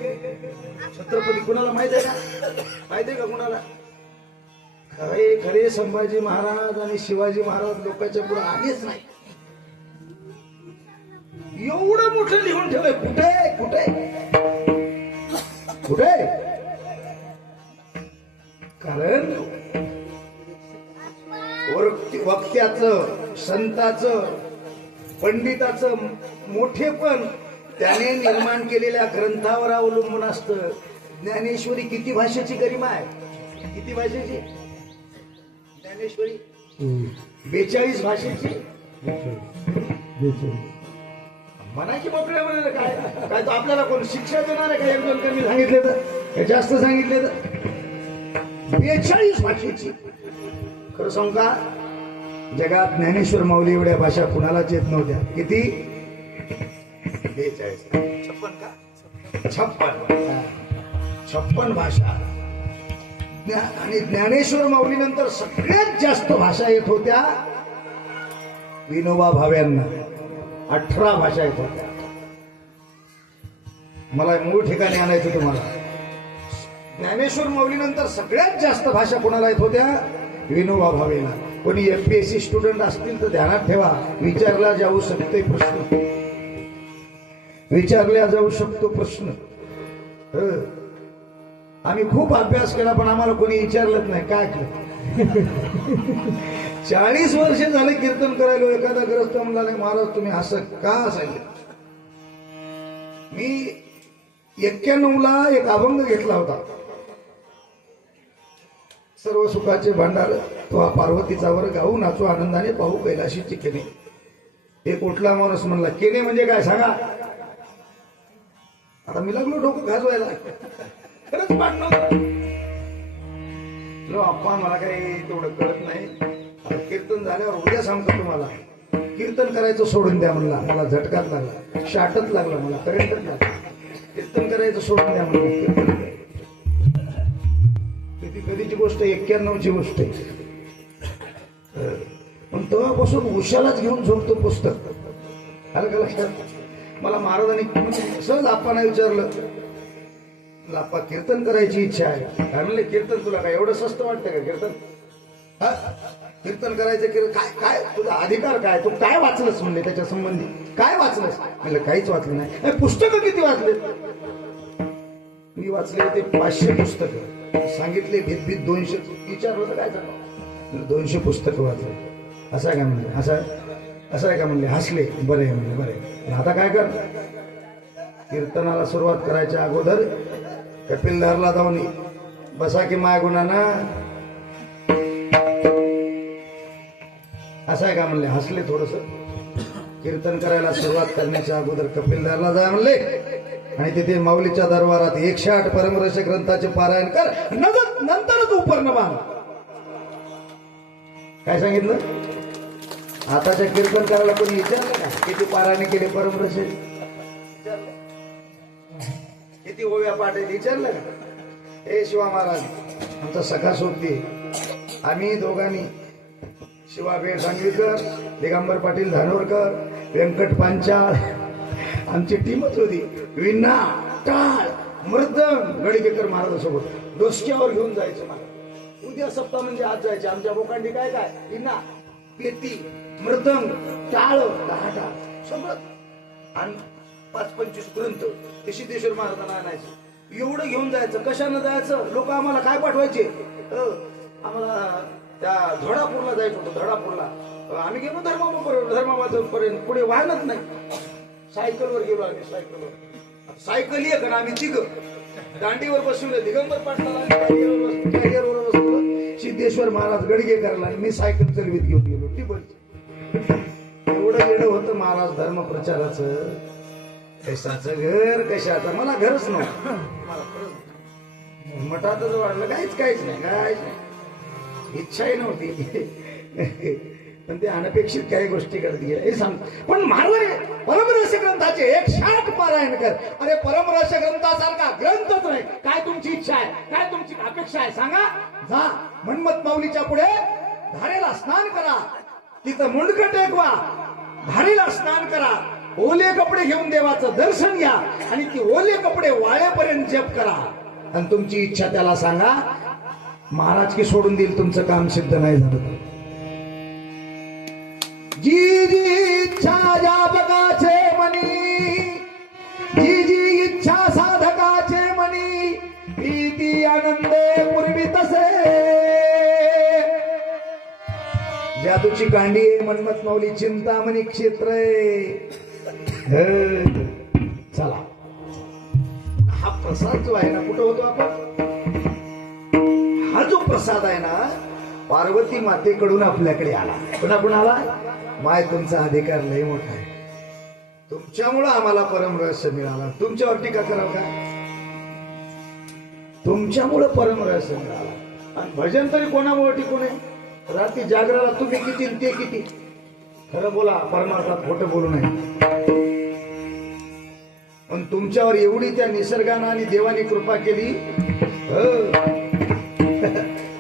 छत्रपती? कुणाला माहित आहे का? माहित आहे का कुणाला? खरे खरे संभाजी महाराज आणि शिवाजी महाराज लोकांच्या पुढे आलेच नाही. एवढं मोठं लिहून ठेवलंय. कुठे कुठे कुठे? कारण वक्त्याचं, संताचं, पंडिताचं मोठेपण त्याने निर्माण केलेल्या ग्रंथावर अवलंबून असतं. ज्ञानेश्वरी किती भाषेची गरिमा आहे? किती भाषेची ज्ञानेश्वरी? 42 भाषेची. म्हणा की मोकळ्यामध्ये काय काय तर आपल्याला कोण शिक्षा देणार आहे का? एक दोन कमी सांगितले तर, जास्त सांगितले तर 42 भाषेची. खरं सांगू का, जगात ज्ञानेश्वर माऊली एवढ्या भाषा कुणालाच येत नव्हत्या. किती? 42. 56 का? 56 भाषा. आणि ज्ञानेश्वर माऊली नंतर सगळ्यात जास्त भाषा येत होत्या विनोबा भावेंना. 18 भाषा येत होत्या. मला मूळ ठिकाणी आणायचं तुम्हाला. ज्ञानेश्वर माऊली नंतर सगळ्यात जास्त भाषा कोणाला येत होत्या? विनोबा भावेला. कोणी एमपीएससी स्टुडंट असतील तर ध्यानात ठेवा, विचारला जाऊ शकतोय प्रश्न, विचारला जाऊ शकतो प्रश्न. आम्ही खूप अभ्यास केला पण आम्हाला कोणी विचारलंच नाही. काय केलं? 40 वर्ष झाले कीर्तन करायला. एखादा ग्रस्त म्हणला नाही महाराज तुम्ही असं का असायचं? मी 91 ला एक अभंग घेतला होता, सर्व सुखाचे भांडार तो पार्वतीचा वर गाऊ नाचू आनंदाने पाहू कैलाशीची केने. एक कुठला माणूस म्हणला केने म्हणजे काय सांगा? आता मी लागलो डोकं घालवायला. खरंच पाठ नव्हतं. अप्पा मला काही तेवढं कळत नाही, कीर्तन झाल्यावर उद्या सांगतो तुम्हाला. कीर्तन करायचं सोडून द्या म्हणला. मला झटकाच लागला, शाटच लागला, मला करंटच लागला. कीर्तन करायचं सोडून द्या म्हणलं. किती कधीची गोष्ट? 91 ची गोष्ट आहे. पण तेव्हापासून उशालाच घेऊन झोपतो पुस्तक. आलं का लक्षात? मला महाराजांनी सहज आप्पांना विचारलं, आप्पा कीर्तन करायची इच्छा आहे. काय म्हणले? कीर्तन तुला काय एवढं स्वस्त वाटतं का? कीर्तन कीर्तन करायचं की काय? काय तुझा अधिकार काय? तू काय वाचलंस म्हणले त्याच्या संबंधी? काय वाचलंस? म्हणलं काहीच वाचलं नाही. पुस्तकं किती वाचले? मी वाचले ते 500 पुस्तकं. सांगितले भीत 200. विचारलं तर काय झालं? 200 पुस्तकं वाचले. असं आहे का म्हणले? असं आहे का म्हणले? हसले. बरे म्हणले बरे. आता काय कर? कीर्तनाला सुरुवात करायच्या अगोदर कपिलधारला जाऊन बसा की माय गुणाना. असं आहे का म्हणले? हसले थोडस. कीर्तन करायला सुरुवात करण्याच्या अगोदर कपिलधारला जा म्हणले आणि तिथे माऊलीच्या दरबारात 108 परमरस ग्रंथाचे पारायण कर, नंतरच उपर्ण बांध. काय सांगितलं? आताच्या कीर्तन करायला कोणी विचारलं का किती पारायण केले परमरस? किती ओव्या पाठ आहेत विचारलं का? हे शिवा महाराज आमचा सखा सोबती, आम्ही दोघांनी शिवाबेड सांगलीकर, दिगंबर पाटील धानोरकर, व्यंकट पांचाळ आमची टीमच होती. विना टाळ मृदंग गडीकेकर महाराजांसोबत डोसक्यावर घेऊन जायचं. मला उद्या सप्ताह म्हणजे आज जायचे. आमच्या बोकांडी काय काय विना पेटी मृदंग टाळ 10 टाळ सगळं आणि 5-25 ग्रंथ ते सिद्धेश्वर महाराजांना आणायचं. एवढं घेऊन जायचं. कशानं जायचं? लोक आम्हाला काय पाठवायचे? आम्हाला त्या धडापूरला जायचं होतं. धडापूरला आम्ही गेलो धर्मापर्यंत. पुढे वाहनच नाही. सायकलवर गेलो आम्ही. सायकल एक आणि आम्ही 3 दांडीवर बसवलं. दिगंबर पाटलाला टायगरवर बसवलं. सिद्धेश्वर महाराज गडगेकरला आणि मी सायकल चलवीत घेऊन गेलो. एवढं येणं होतं महाराज धर्म प्रचाराचं. कशाचं घर कशाचं? मला घरच नव्हतं. मठातच वाढलं. काहीच नाही. काहीच नाही. इच्छाही नव्हती. पण ते अनपेक्षित काही गोष्टी करत गेल्या हे सांग. पण महाराज परमरहस्य ग्रंथाचे 108 पारायण कर. अरे परमरहस्य ग्रंथासारखा ग्रंथच नाही. काय तुमची इच्छा आहे? काय तुमची अपेक्षा आहे? सांगा. जा मन्मथ माऊलीच्या पुढे धारेला स्नान करा. तिथं मुंडकं टेकवा. धारेला स्नान करा. ओले कपडे घेऊन देवाचं दर्शन घ्या आणि ती ओले कपडे वाळेपर्यंत जप करा आणि तुमची इच्छा त्याला सांगा. महाराज की सोडून देईल तुमचं काम सिद्ध नाही झालं तर. जी जी इच्छा जापकाचे मनी, जी जी इच्छा साधकाचे मनी, इति आनंदे पूर्वी तसे. जादूची कांडी मनमत माऊली चिंतामणी क्षेत्र चला. हा प्रसाद जो आहे ना, कुठं होतो आपण? हा जो प्रसाद आहे ना, पार्वती मातेकडून आपल्याकडे आला. कुणाकडून आला? माय तुमचा अधिकार लय मोठा आहे. तुमच्यामुळं आम्हाला परम रहस्य मिळाला. तुमच्यावर टीका करावं का? तुमच्यामुळं परम रहस्य मिळाला. आणि भजन तरी कोणामुळे टिकून आहे? रात्री जागराला तुम्ही किती ते किती? खरं बोला, परमार्थात खोटं बोलू नये. पण तुमच्यावर एवढी त्या निसर्गानं आणि देवानी कृपा केली,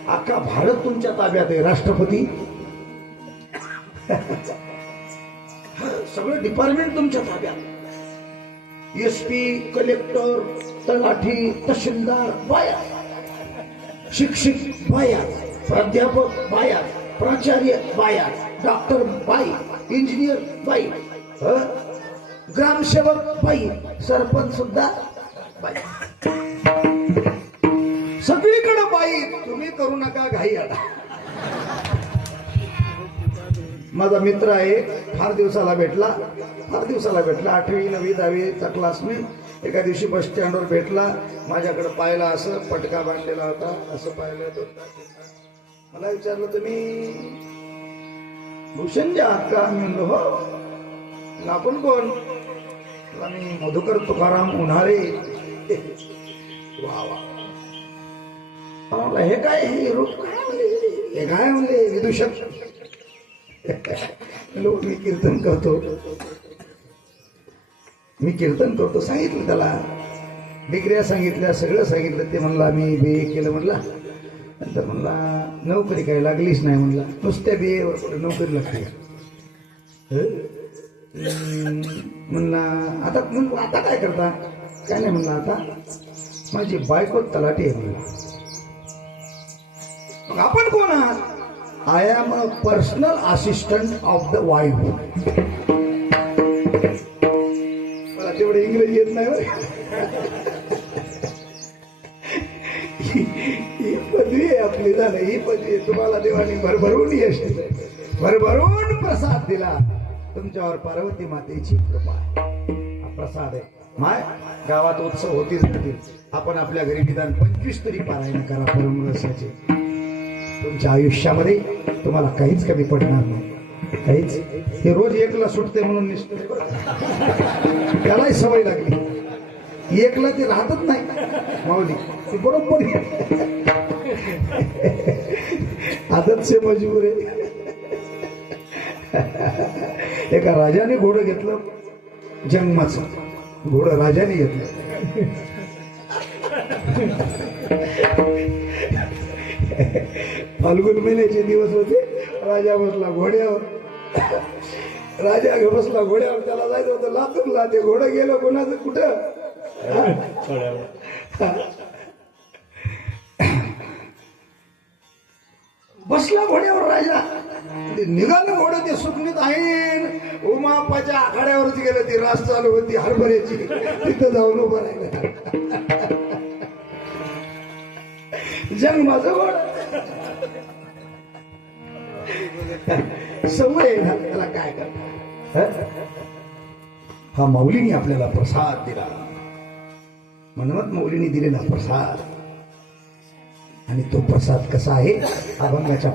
अख्खा भारत तुमच्या ताब्यात आहे. राष्ट्रपती, सगळं डिपार्टमेंट तुमच्या ताब्यात. एसपी, कलेक्टर, तलाठी, तहसीलदार बाया, शिक्षक बाया, प्राध्यापक बाया, प्राचार्य बाया, डॉक्टर बाई, इंजिनियर बाई, ग्रामसेवक बाई, सरपंच सुद्धा बाई, सगळीकडे बाई. तुम्ही करू नका घाई. आता माझा मित्र आहे, फार दिवसाला भेटला. 8वी 9वी 10वीचा क्लासमेट. एका दिवशी बस स्टँडवर भेटला, माझ्याकडे पाहिला, असं पटका बांधलेला होता, असं पाहिलं. मला विचारलं, तुम्ही भूषणजी आहात का? मी म्हणलो हो. आपण कोण? मी मधुकर तुकाराम उन्हाळे. वा वा. हे काय, हे रूप काय म्हणले? हे काय म्हणले? विदूषक. लोक मी कीर्तन करतो. सांगितलं त्याला, डिग्र्या सांगितल्या, सगळं सांगितलं. ते म्हणला मी BA केलं. म्हणला नंतर म्हणला नोकरी काय लागलीच नाही. म्हणला नुसत्या BA वर कुठे नोकरी लागते? म्हणला आता काय करता? काय नाही. म्हणला आता माझी बायको तलाठी आहे. म्हणला मग आपण कोण आहात? I am a personal assistant of the wife. मला तेवढे इंग्रजी येत नाही. ही पदवी आहे आपली. झालं, ही पदवी. तुम्हाला देवाने भरभरून यश दिलं, भरभरून प्रसाद दिला. तुमच्यावर पार्वती मातेची कृपा आहे. हा प्रसाद आहे. माय गावात उत्सव होतीच राहतील. आपण आपल्या घरी निदान 25 तरी पारायण करा परमरसाचे. तुमच्या आयुष्यामध्ये तुम्हाला काहीच कमी पडणार नाही. काहीच. हे रोज एकला सुटते म्हणून निसते, त्यालाही सवय लागली. एकला ते राहतच नाही माऊली. ते बरोबर आदत से मजबूर आहे. एका राजाने घोडं घेतलं, जन्माचं घोडं राजाने घेतलं. फाल्गुन महिन्याचे दिवस होते. राजा बसला घोड्यावर. त्याला जायचं होतं लातूरला. ते घोडं गेलं कोणाचं कुठं? बसला घोड्यावर राजा. निघालं घोडं. ते सुकणीत आहे उमापाच्या आखाड्यावरच गेलं. ती रास चालू होती हरभऱ्याची. तिथं जाऊन उभं राहिलं. जंग माझं घोडं. सवय आहे ना, त्याला काय करणार? हा माऊलीने आपल्याला प्रसाद दिला. मनमत माऊलीने दिलेला प्रसाद. आणि तो प्रसाद कसा आहे? अभंगाच्या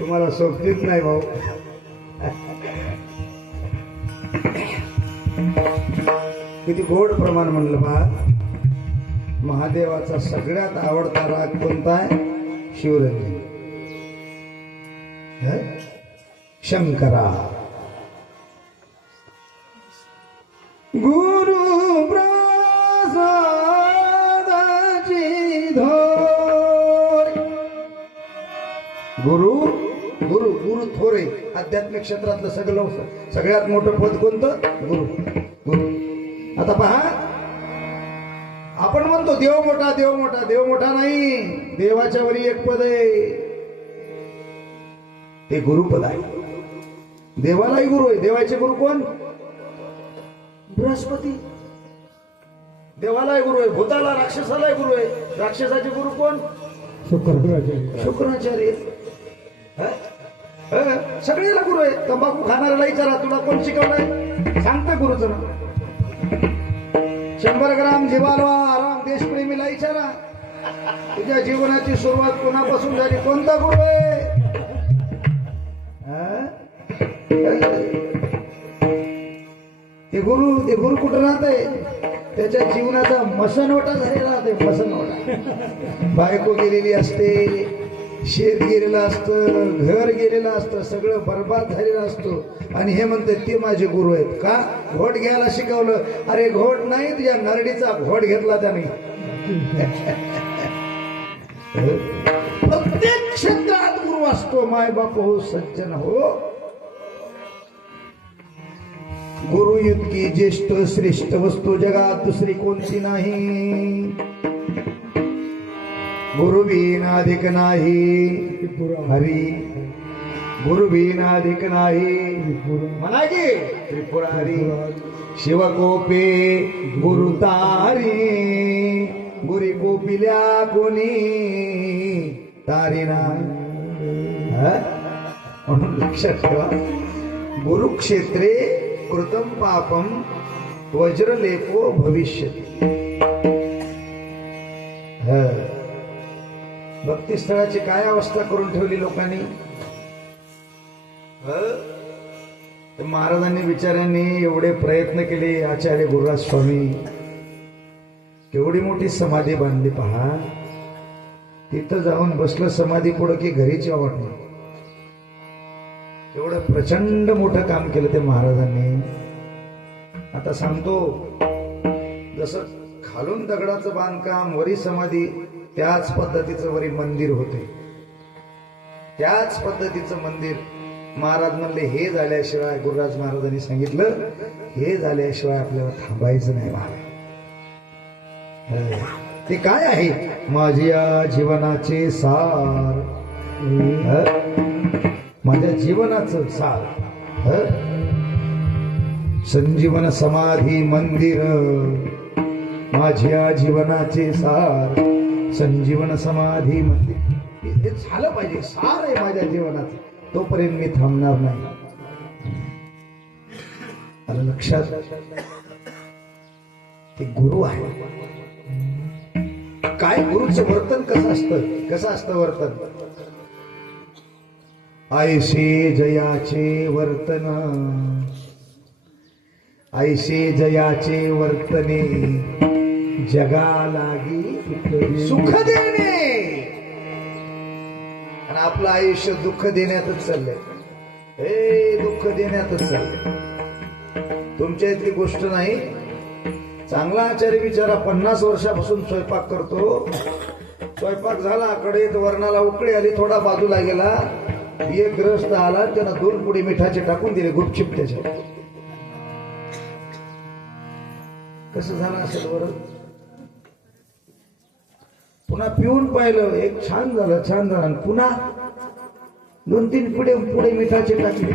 तुम्हाला सोबतीच नाही भाऊ. किती गोड प्रमाण म्हणलं बा. महादेवाचा सगळ्यात आवडता राग कोणता आहे? शिवरंजनी. शंकरा. गुरु प्रसादाची धोर. गुरु गुरु गुरु थोरे. आध्यात्मिक क्षेत्रातलं सगळ्यात मोठं पद कोणतं? गुरु. गुरु. आता पहा, आपण म्हणतो देव मोठा, देव मोठा. देव मोठा नाही, देवाच्या वरी एक पद आहे, ते गुरुपद आहे. देवालाही गुरु आहे. देवाचे गुरु कोण? बृहस्पती. देवालाही गुरु आहे. भूताला, राक्षसालाही गुरु आहे. राक्षसाचे गुरु कोण? शुक्राचार्य. सगळ्याला गुरु आहे. तंबाखू खाणाऱ्याला विचारा, तुला कोण शिकवलंय? सांगते गुरुचं नाव. 100 ग्राम जिवालवा आराम देशप्रेमीला विचारा, तुझ्या जीवनाची सुरुवात कोणापासून झाली? कोणता गुरु आहे? ते गुरु कुठं राहते? त्याच्या जीवनाचा मसनवटा झालेला राहते. मसनवटा. बायको गेलेली असते, शेत गेलेलं असतं, घर गेलेलं असतं, सगळं बर्बाद झालेलं असतं, आणि हे म्हणते ते माझे गुरु आहेत. का? घोट घ्यायला शिकवलं. अरे घोट नाही, तुझ्या नरडीचा घोट घेतला त्याने. प्रत्येक क्षेत्रात गुरु असतो. माय बाप हो, सज्जन हो. गुरु इतकी ज्येष्ठ श्रेष्ठ वस्तू जगात दुसरी कोणती नाही. गुरु बिनाधिक नाही हरी. गुरु बिनाधिक नाही म्हणा की त्रिपुरारी. शिवकोपे गुरु तारी. गुरी कोपिल्या कोणी तारीना. म्हणून लक्षात ठेवा, गुरुक्षेत्रे कृतम पापम वज्रलेपो भविष्यति. भक्तिस्थळाची काय अवस्था करून ठेवली लोकांनी. महाराजांनी बिचाऱ्यांनी एवढे प्रयत्न केले. आचार्य गुरुराज स्वामी केवढी मोठी समाधी बांधली पहा. तिथं जाऊन बसलं समाधी पुढं की घरीची वाटणं. एवढं प्रचंड मोठं काम केलं ते महाराजांनी. आता सांगतो, जसं खालून दगडाचं बांधकाम, वरी समाधी, त्याच पद्धतीचं वरी मंदिर होते. त्याच पद्धतीचं मंदिर. महाराज म्हणले हे झाल्याशिवाय, गुरुराज महाराजांनी सांगितलं, हे झाल्याशिवाय आपल्याला थांबायचं नाही महाराज. ते काय आहे? माझ्या जीवनाचे सार. माझ्या जीवनाचं सार. संजीवन समाधी मंदिर. माझ्या जीवनाचे सार संजीवन समाधी मंदिर. हे झालं पाहिजे. सार आहे माझ्या जीवनाचं. तोपर्यंत मी थांबणार नाही. आलं लक्षात? ते गुरु आहे. काय गुरुचं वर्तन कसं असतं? कसं असतं वर्तन? ऐसे जयाचे वर्तन. ऐसे जयाचे वर्तने जगालागी सुख देणे. आणि आपलं आयुष्य दुःख देण्यातच चाललंय. हे दुःख देण्यातच चाललंय. तुमच्या इतकी गोष्ट नाही. चांगला आचार्य बिचारा 50 वर्षापासून स्वयंपाक करतो. स्वयंपाक झाला, कढईत वरणाला उकळी आली, थोडा बाजूला गेला, एक ग्रस्त आला, त्यानं 2 पुडी मिठाचे टाकून दिले गुपचिप त्याच्यात. कसं झालं असेल बरं? पुन्हा पिऊन पाहिलं, एक छान झालं, छान झालं. पुन्हा 2-3 पुढे मिठाचे टाकले.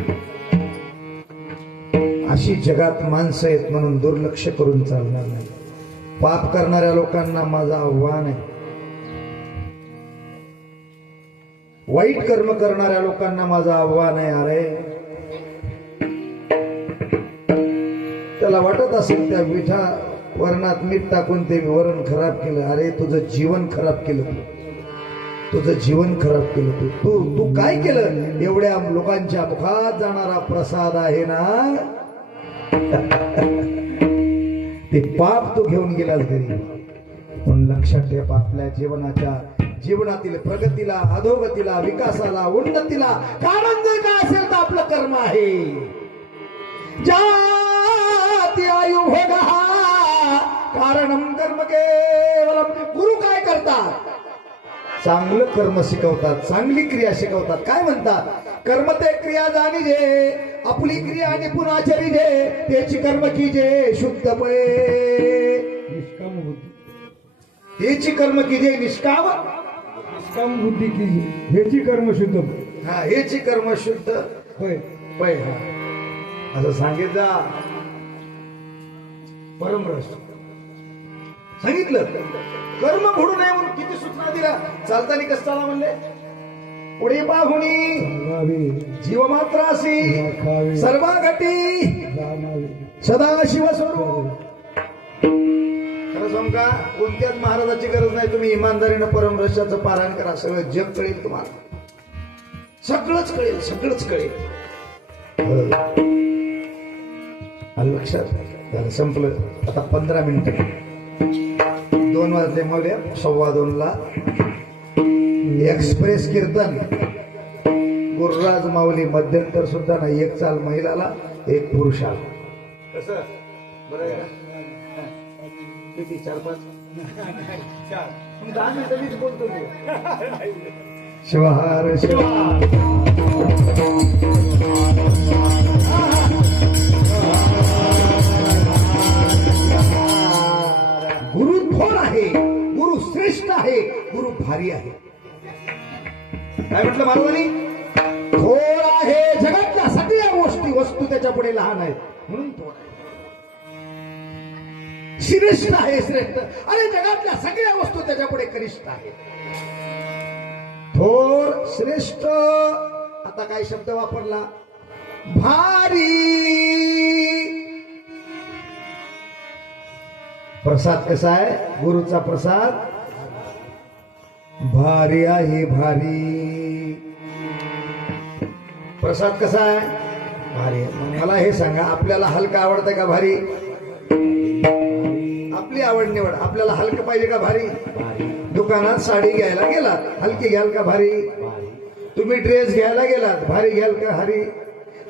अशी जगात माणसं आहेत म्हणून दुर्लक्ष करून चालणार नाही. पाप करणाऱ्या लोकांना माझं आव्हान आहे, वाईट कर्म करणाऱ्या लोकांना माझं आव्हान आहे. अरे त्याला वाटत असेल त्या विठा वरणात मीठ टाकून ते वरण खराब केलं. अरे तुझं जीवन खराब केलं, तुझं जीवन खराब केलं. तू तू काय केलं? एवढ्या लोकांच्या मुखात जाणारा प्रसाद आहे ना, ते पाप तू घेऊन गेलास घरी. पण लक्षात ठेव, आपल्या जीवनातील प्रगतीला, अधोगतीला, विकासाला, उन्नतीला कारण जर काय असेल तर आपलं कर्म आहे. जाती आयु भोगा कारणम कर्म केवलम. गुरु काय करतात? चांगलं कर्म शिकवतात, चांगली क्रिया शिकवतात. काय म्हणतात? कर्म ते क्रिया जाणीजे, आपली क्रिया आणि पुन्हा चरीजे, त्याची कर्म कीजे शुद्ध पळे. निष्काम बुद्धी, त्याची कर्म कीजे निष्काम बुद्धी कीजे, ह्याची कर्म शुद्ध. हा, हेची कर्म शुद्ध होय. पै. हा असं सांगितलं परमरस सांगितलं. कर्म घडू नये म्हणून किती सूचना दिल्या. चालताना कष्टाला म्हणले पुढे पाहुणी जीव मात्र असी सर्वा घटी सदा शिव स्वरूप. खरं सांगू का, कोणत्याच महाराजाची गरज नाही. तुम्ही इमानदारीनं परमरसाचं पारायण करा, सगळं जग कळेल तुम्हाला. सगळंच कळेल, सगळंच कळेल. लक्षात झालं. संपलं. आता 15 मिनिटं. 2 वाजले मौल्या. 2:15ला एक्सप्रेस कीर्तन. गुरुराज माऊली मध्यंतर सुद्धा नाही. एक चाल महिलाला, एक पुरुषाला. कसं बरं आहे का? किती 4-5 10 मिनिटं मीच बोलतो. शिवहार शिवहार. गुरु थोर आहे, गुरु श्रेष्ठ आहे, गुरु भारी आहे. काय म्हटलं महाराजांनी? थोर आहे, जगातल्या सगळ्या गोष्टी वस्तू त्याच्या पुढे लहान आहेत म्हणून थोर आहे. श्रेष्ठ आहे, श्रेष्ठ. अरे जगातल्या सगळ्या वस्तू त्याच्या पुढे कनिष्ठ आहेत. थोर, श्रेष्ठ. आता काय शब्द वापरला? भारी. प्रसाद कसा आहे? गुरुचा प्रसाद भारी आहे, भारी. प्रसाद कसा आहे? भारी आहे. मला हे सांगा, आपल्याला हलका आवडतंय का भारी? आपली आवड निवड. आपल्याला हलकं पाहिजे का भारी? दुकानात साडी घ्यायला गेलात, हलकी घ्याल का भारी? तुम्ही ड्रेस घ्यायला गेलात, भारी घ्याल का भारी?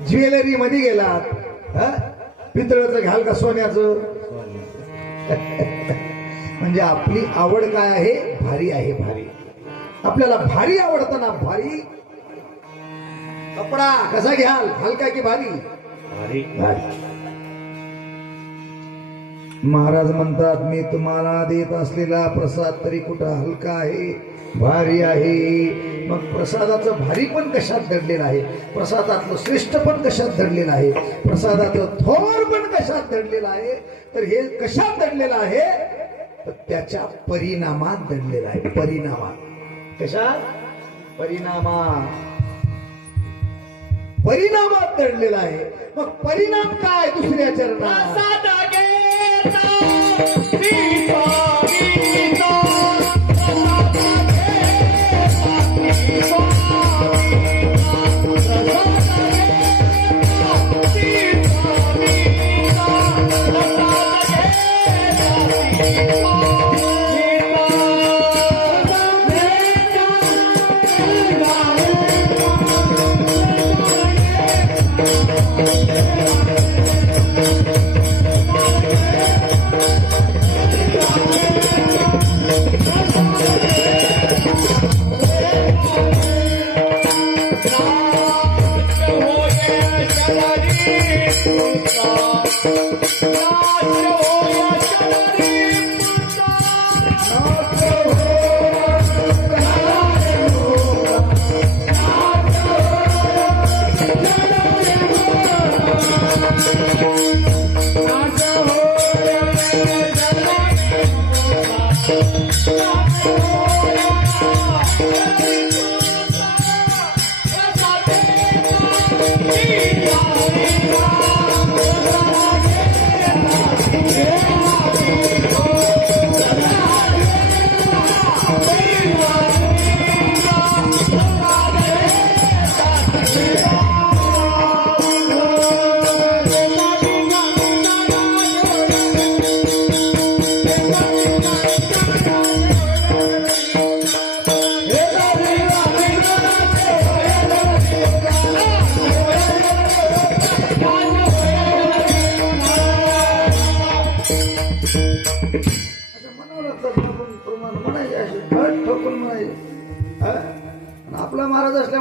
ज्वेलरी मध्ये गेलात, पितळाचं घ्याल का सोन्याचं? म्हणजे आपली आवड काय आहे? भारी आहे, भारी. आपल्याला भारी आवडतं ना, भारी. कपडा कसा घ्याल? हलका की भारी? भारी, भारी. महाराज म्हणतात, मी तुम्हाला देत असलेला प्रसाद तरी कुठं हलका आहे, भारी आहे. मग प्रसादाचं भारी पण कशात दडलेलं आहे? प्रसादातलं श्रेष्ठ पण कशात दडलेलं आहे? प्रसादातलं थोर पण कशात दडलेलं आहे? तर हे कशात दडलेलं आहे? तर त्याच्या परिणामात दडलेलं आहे. परिणामात. कशात? परिणामात दडलेला आहे. मग परिणाम काय? दुसऱ्या चरणात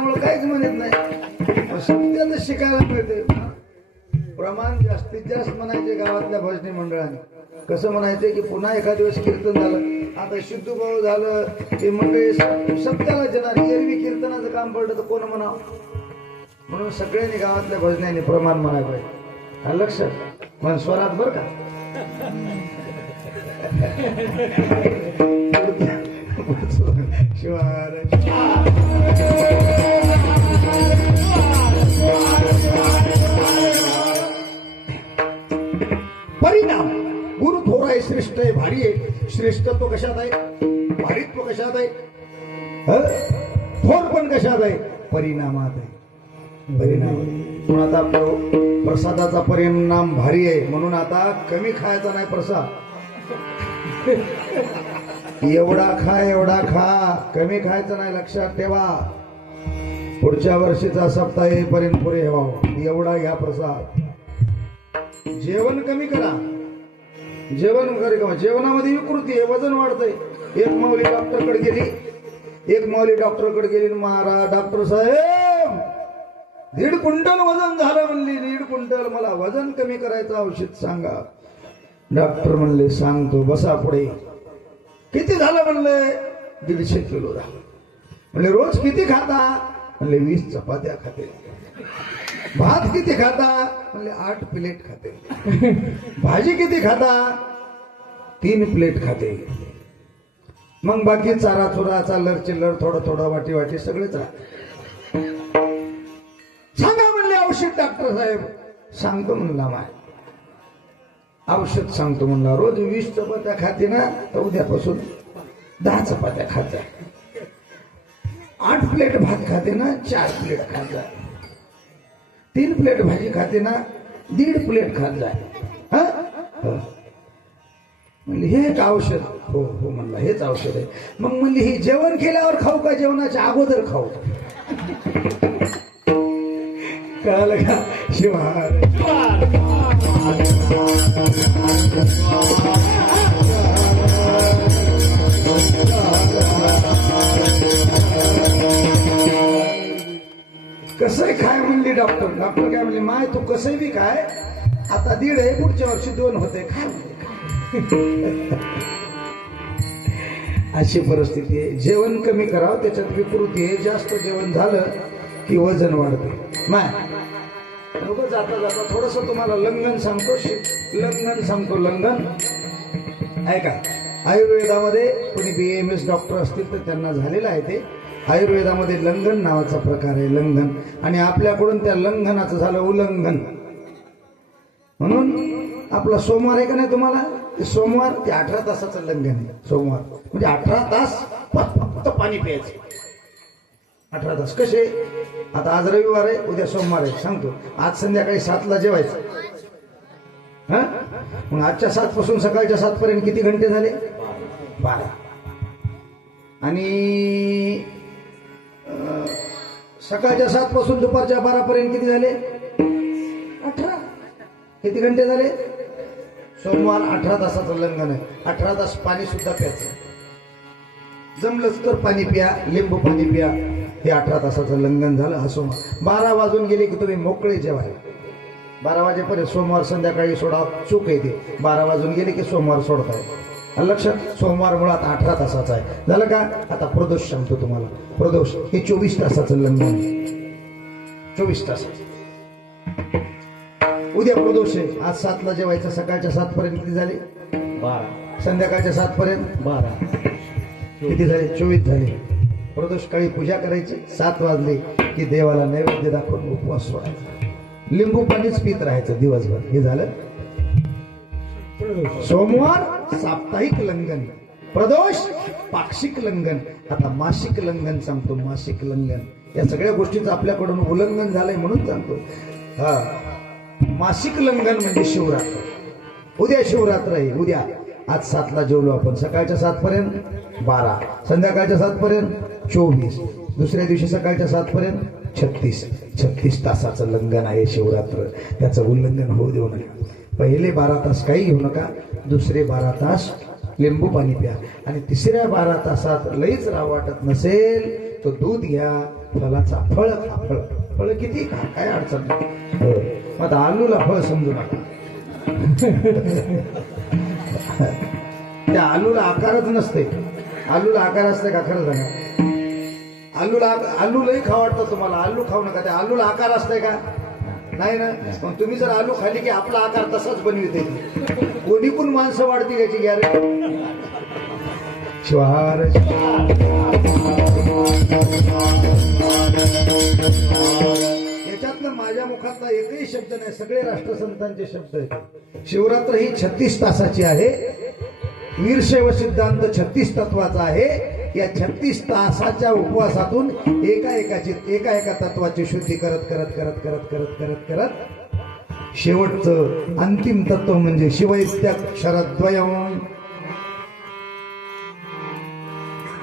त्यामुळे काहीच म्हणत नाही. सत्याचं शिकायला मिळते. प्रमाण जास्तीत जास्त म्हणायचे गावातल्या भजनी मंडळाने. कसं म्हणायचे की पुन्हा एखाद दिवस कीर्तन झालं, आता शुद्ध भाऊ झालं की मंडळी सत्याला येणार. एरवी कीर्तनाचं काम पडलं तर कोण म्हणावं, म्हणून सगळ्यांनी गावातल्या भजनाने प्रमाण म्हणायला पाहिजे. हा लक्षात मन स्वरात बरं का. शिवाय परिणाम. गुरु थोर आहे, श्रेष्ठ आहे, भारी आहे. श्रेष्ठत्व कशात आहे, भारीत्व कशात आहे, थोर पण कशात आहे, परिणामात आहे. परिणाम म्हणून आता प्रसादाचा परिणाम भारी आहे म्हणून आता कमी खायचा नाही प्रसाद. एवढा खा एवढा खा, कमी खायचं नाही. लक्षात ठेवा, पुढच्या वर्षीचा सप्ताह येईपर्यंत पुरे व्हावं. एवढा घ्या प्रसाद. जेवण कमी करा. जेवण करा. जेवणामध्ये विकृती आहे, वजन वाढतंय. एक माऊली डॉक्टरकडे गेली, महाराज डॉक्टर साहेब 1.5 क्विंटल वजन झालं म्हणली. 1.5 क्विंटल, मला वजन कमी करायचं औषध सांगा. डॉक्टर म्हणले सांगतो, बसा पुढे. किती झालं म्हणले, 150 किलो झालं. म्हणले रोज किती खाता, म्हणले 20 चपात्या खाते. भात किती खाता, म्हणले 8 प्लेट खाते. भाजी किती खाता, 3 प्लेट खाते. मग बाकी चारा चुरा चालर चिल्लर थोडं थोडं वाटी वाटी सगळेच राहते. सांगा म्हणले औषध. डॉक्टर साहेब सांगतो म्हणला, माय औषध सांगतो म्हणला. रोज 20 चपात्या खाते ना, तर उद्यापासून 10 चपात्या खात जा. 8 प्लेट भात खाते ना, 4 प्लेट खात जा. 3 प्लेट भाजी खाते ना, 1.5 प्लेट खात जाय. म्हणले हे एक औषध. हो हो म्हणला, हेच औषध आहे. मग म्हणले हे जेवण केल्यावर खाऊ का जेवणाच्या अगोदर खाऊ. कळलं का शिवाय. कसं खाय म्हणली डॉक्टर. डॉक्टर काय म्हणले, माय तू कसं बी काय, आता 1.5 आहे, पुढच्या वर्षी 2 होते, खाय. अशी परिस्थिती आहे. जेवण कमी करावं, त्याच्यात विकृती आहे. जास्त जेवण झालं की वजन वाढते. माय जाता जाता थोडस तुम्हाला लंघन सांगतो. लंघन ऐका. आयुर्वेदामध्ये कोणी BAMS डॉक्टर असतील तर त्यांना झालेलं आहे ते. आयुर्वेदामध्ये लंघन नावाचा प्रकार आहे. लंघन, आणि आपल्याकडून त्या लंघनाचं झालं उल्लंघन. म्हणून आपला सोमवार आहे का नाही तुम्हाला, ते सोमवार ते 18 तासाचं लंघन आहे. सोमवार म्हणजे 18 तास फक्त पाणी प्यायचं. 18 तास कसे. आता आज रविवार आहे, उद्या सोमवार आहे. सांगतो, आज संध्याकाळी 7ला जेवायचं. हा, मग आजच्या 7 पासून सकाळच्या 7 पर्यंत किती घंटे झाले, 12. आणि सकाळच्या 7 पासून दुपारच्या 12 पर्यंत किती झाले, 18. किती घंटे झाले. सोमवार 18 तासाचं लंघन आहे. 18 तास पाणी सुद्धा प्यायचं. जमलंच तर पाणी प्या, लिंबू पाणी प्या. हे 18 तासाचं लंघन झालं. हा सोमवार. 12 वाजून गेले की तुम्ही मोकळे जेवाय. 12 वाजेपर्यंत सोमवार संध्याकाळी सोडा, चूक येते. 12 वाजून गेले की सोमवार सोडताय. लक्षात. सोमवार मुळात 18 तासाचा आहे. झालं का. आता प्रदोष सांगतो तुम्हाला. प्रदोष हे 24 तासाचं लंघन. 24 तासाचं. उद्या प्रदोष आहे. आज 7ला जेवायचं. सकाळच्या 7 पर्यंत किती झाले, 12. संध्याकाळच्या 7 पर्यंत 12. किती झाले, 24 झाले. प्रदोष काळी पूजा करायची. 7 वाजले की देवाला नैवेद्य दाखवून उपवास सोडायचा. लिंबू पाणीच पित राहायचं दिवसभर. हे झालं सोमवार साप्ताहिक लंघन. प्रदोष पाक्षिक लंघन. आता मासिक लंघन सांगतो. मासिक लंघन. या सगळ्या गोष्टींचं आपल्याकडून उल्लंघन झालंय म्हणून सांगतो. हा, मासिक लंघन म्हणजे शिवरात्र. उद्या शिवरात्र आहे. उद्या आज 7ला जेवलो आपण. सकाळच्या 7 पर्यंत 12, संध्याकाळच्या 7 पर्यंत 24, दुसऱ्या दिवशी सकाळच्या 7 पर्यंत 36 तासाचं लंघन आहे शिवरात्र. त्याचं उल्लंघन होऊ देऊ नका. पहिले 12 तास काही घेऊ नका. दुसरे 12 तास लिंबू पाणी प्या. आणि तिसऱ्या 12 तासात लईच राव वाटत नसेल तर दूध घ्या, फळाचा फळ खा फळ फळ किती खा काय अडचण नाही. मग आता आलूला फळ समजू नका. त्या आलूला आकारच नसते. आलूला आकार असते का खरं सांगा? आलू लई खाऊ वाटतं तुम्हाला, आलू खाऊ नका. त्या आलूला आकार असते का? नाही ना. मग तुम्ही जर आलू खाली की आपला आकार तसाच बनविते. कोणी पण माणसं वाढतील याची गॅरंटी. श्वार याच्यातलं माझ्या मुखातला एकही शब्द नाही, सगळे राष्ट्रसंतांचे शब्द आहेत. शिवरात्र ही 36 तासाची आहे. वीरशैव सिद्धांत 36 तत्वाचा आहे. या 36 तासाच्या उपवासातून एका तत्वाची शुद्धी करत करत करत करत करत करत करत शेवटचं अंतिम तत्व म्हणजे शिवैत्याक्षरद्वयम्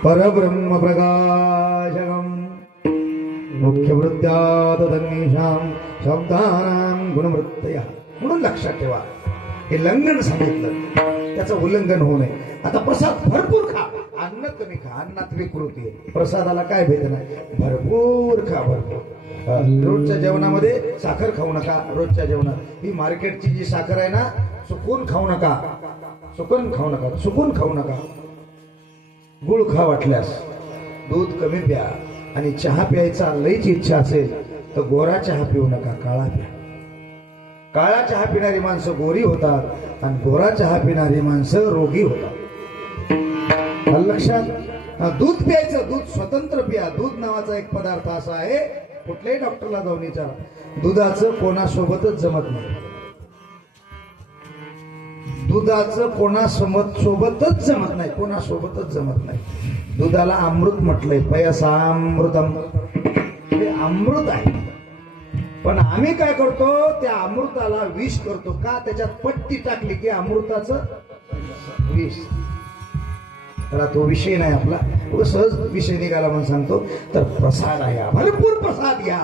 परब्रह्म प्रकाशकम् मुख्यवृत्त्यात् तन्निशां शब्दानां गुणवृत्तयः. म्हणून लक्षात ठेवा, हे लंघन सांगितलं, त्याचं उल्लंघन होऊ नये. आता प्रसाद भरपूर खा, अन्न कमी खा. अन्नात विकृती आहे, प्रसादाला काय भेद नाही. भरपूर खा भरपूर. रोजच्या जेवणामध्ये साखर खाऊ नका. रोजच्या जेवणात ही मार्केटची जी साखर आहे ना, चुकून खाऊ नका. चुकून खाऊ नका. गुळ खा वाटल्यास, दूध कमी प्या. आणि चहा प्यायचा लईच इच्छा असेल तर गोरा चहा पिऊ नका, काळा प्या. काळा चहा पिणारी माणसं गोरी होतात आणि गोरा चहा पिणारी माणसं रोगी होतात. लक्षात. दूध प्यायचं, दूध स्वतंत्र प्या. दूध नावाचा एक पदार्थ असा आहे, कुठल्याही डॉक्टरला जाऊन विचारा, दुधाचं कोणासोबतच जमत नाही. दुधाचं कोणासोबतच जमत नाही, कोणासोबतच जमत नाही. दुधाला अमृत म्हटलंय, पयसामृतम. हे अमृत आहे. पण आम्ही काय करतो, त्या अमृताला विष करतो. का? त्याच्यात पट्टी टाकली की अमृताचं विष. तर तो विषय नाही आपला, सहज विषय निघाला म्हणून सांगतो. तर प्रसाद आहे, भरपूर प्रसाद घ्या.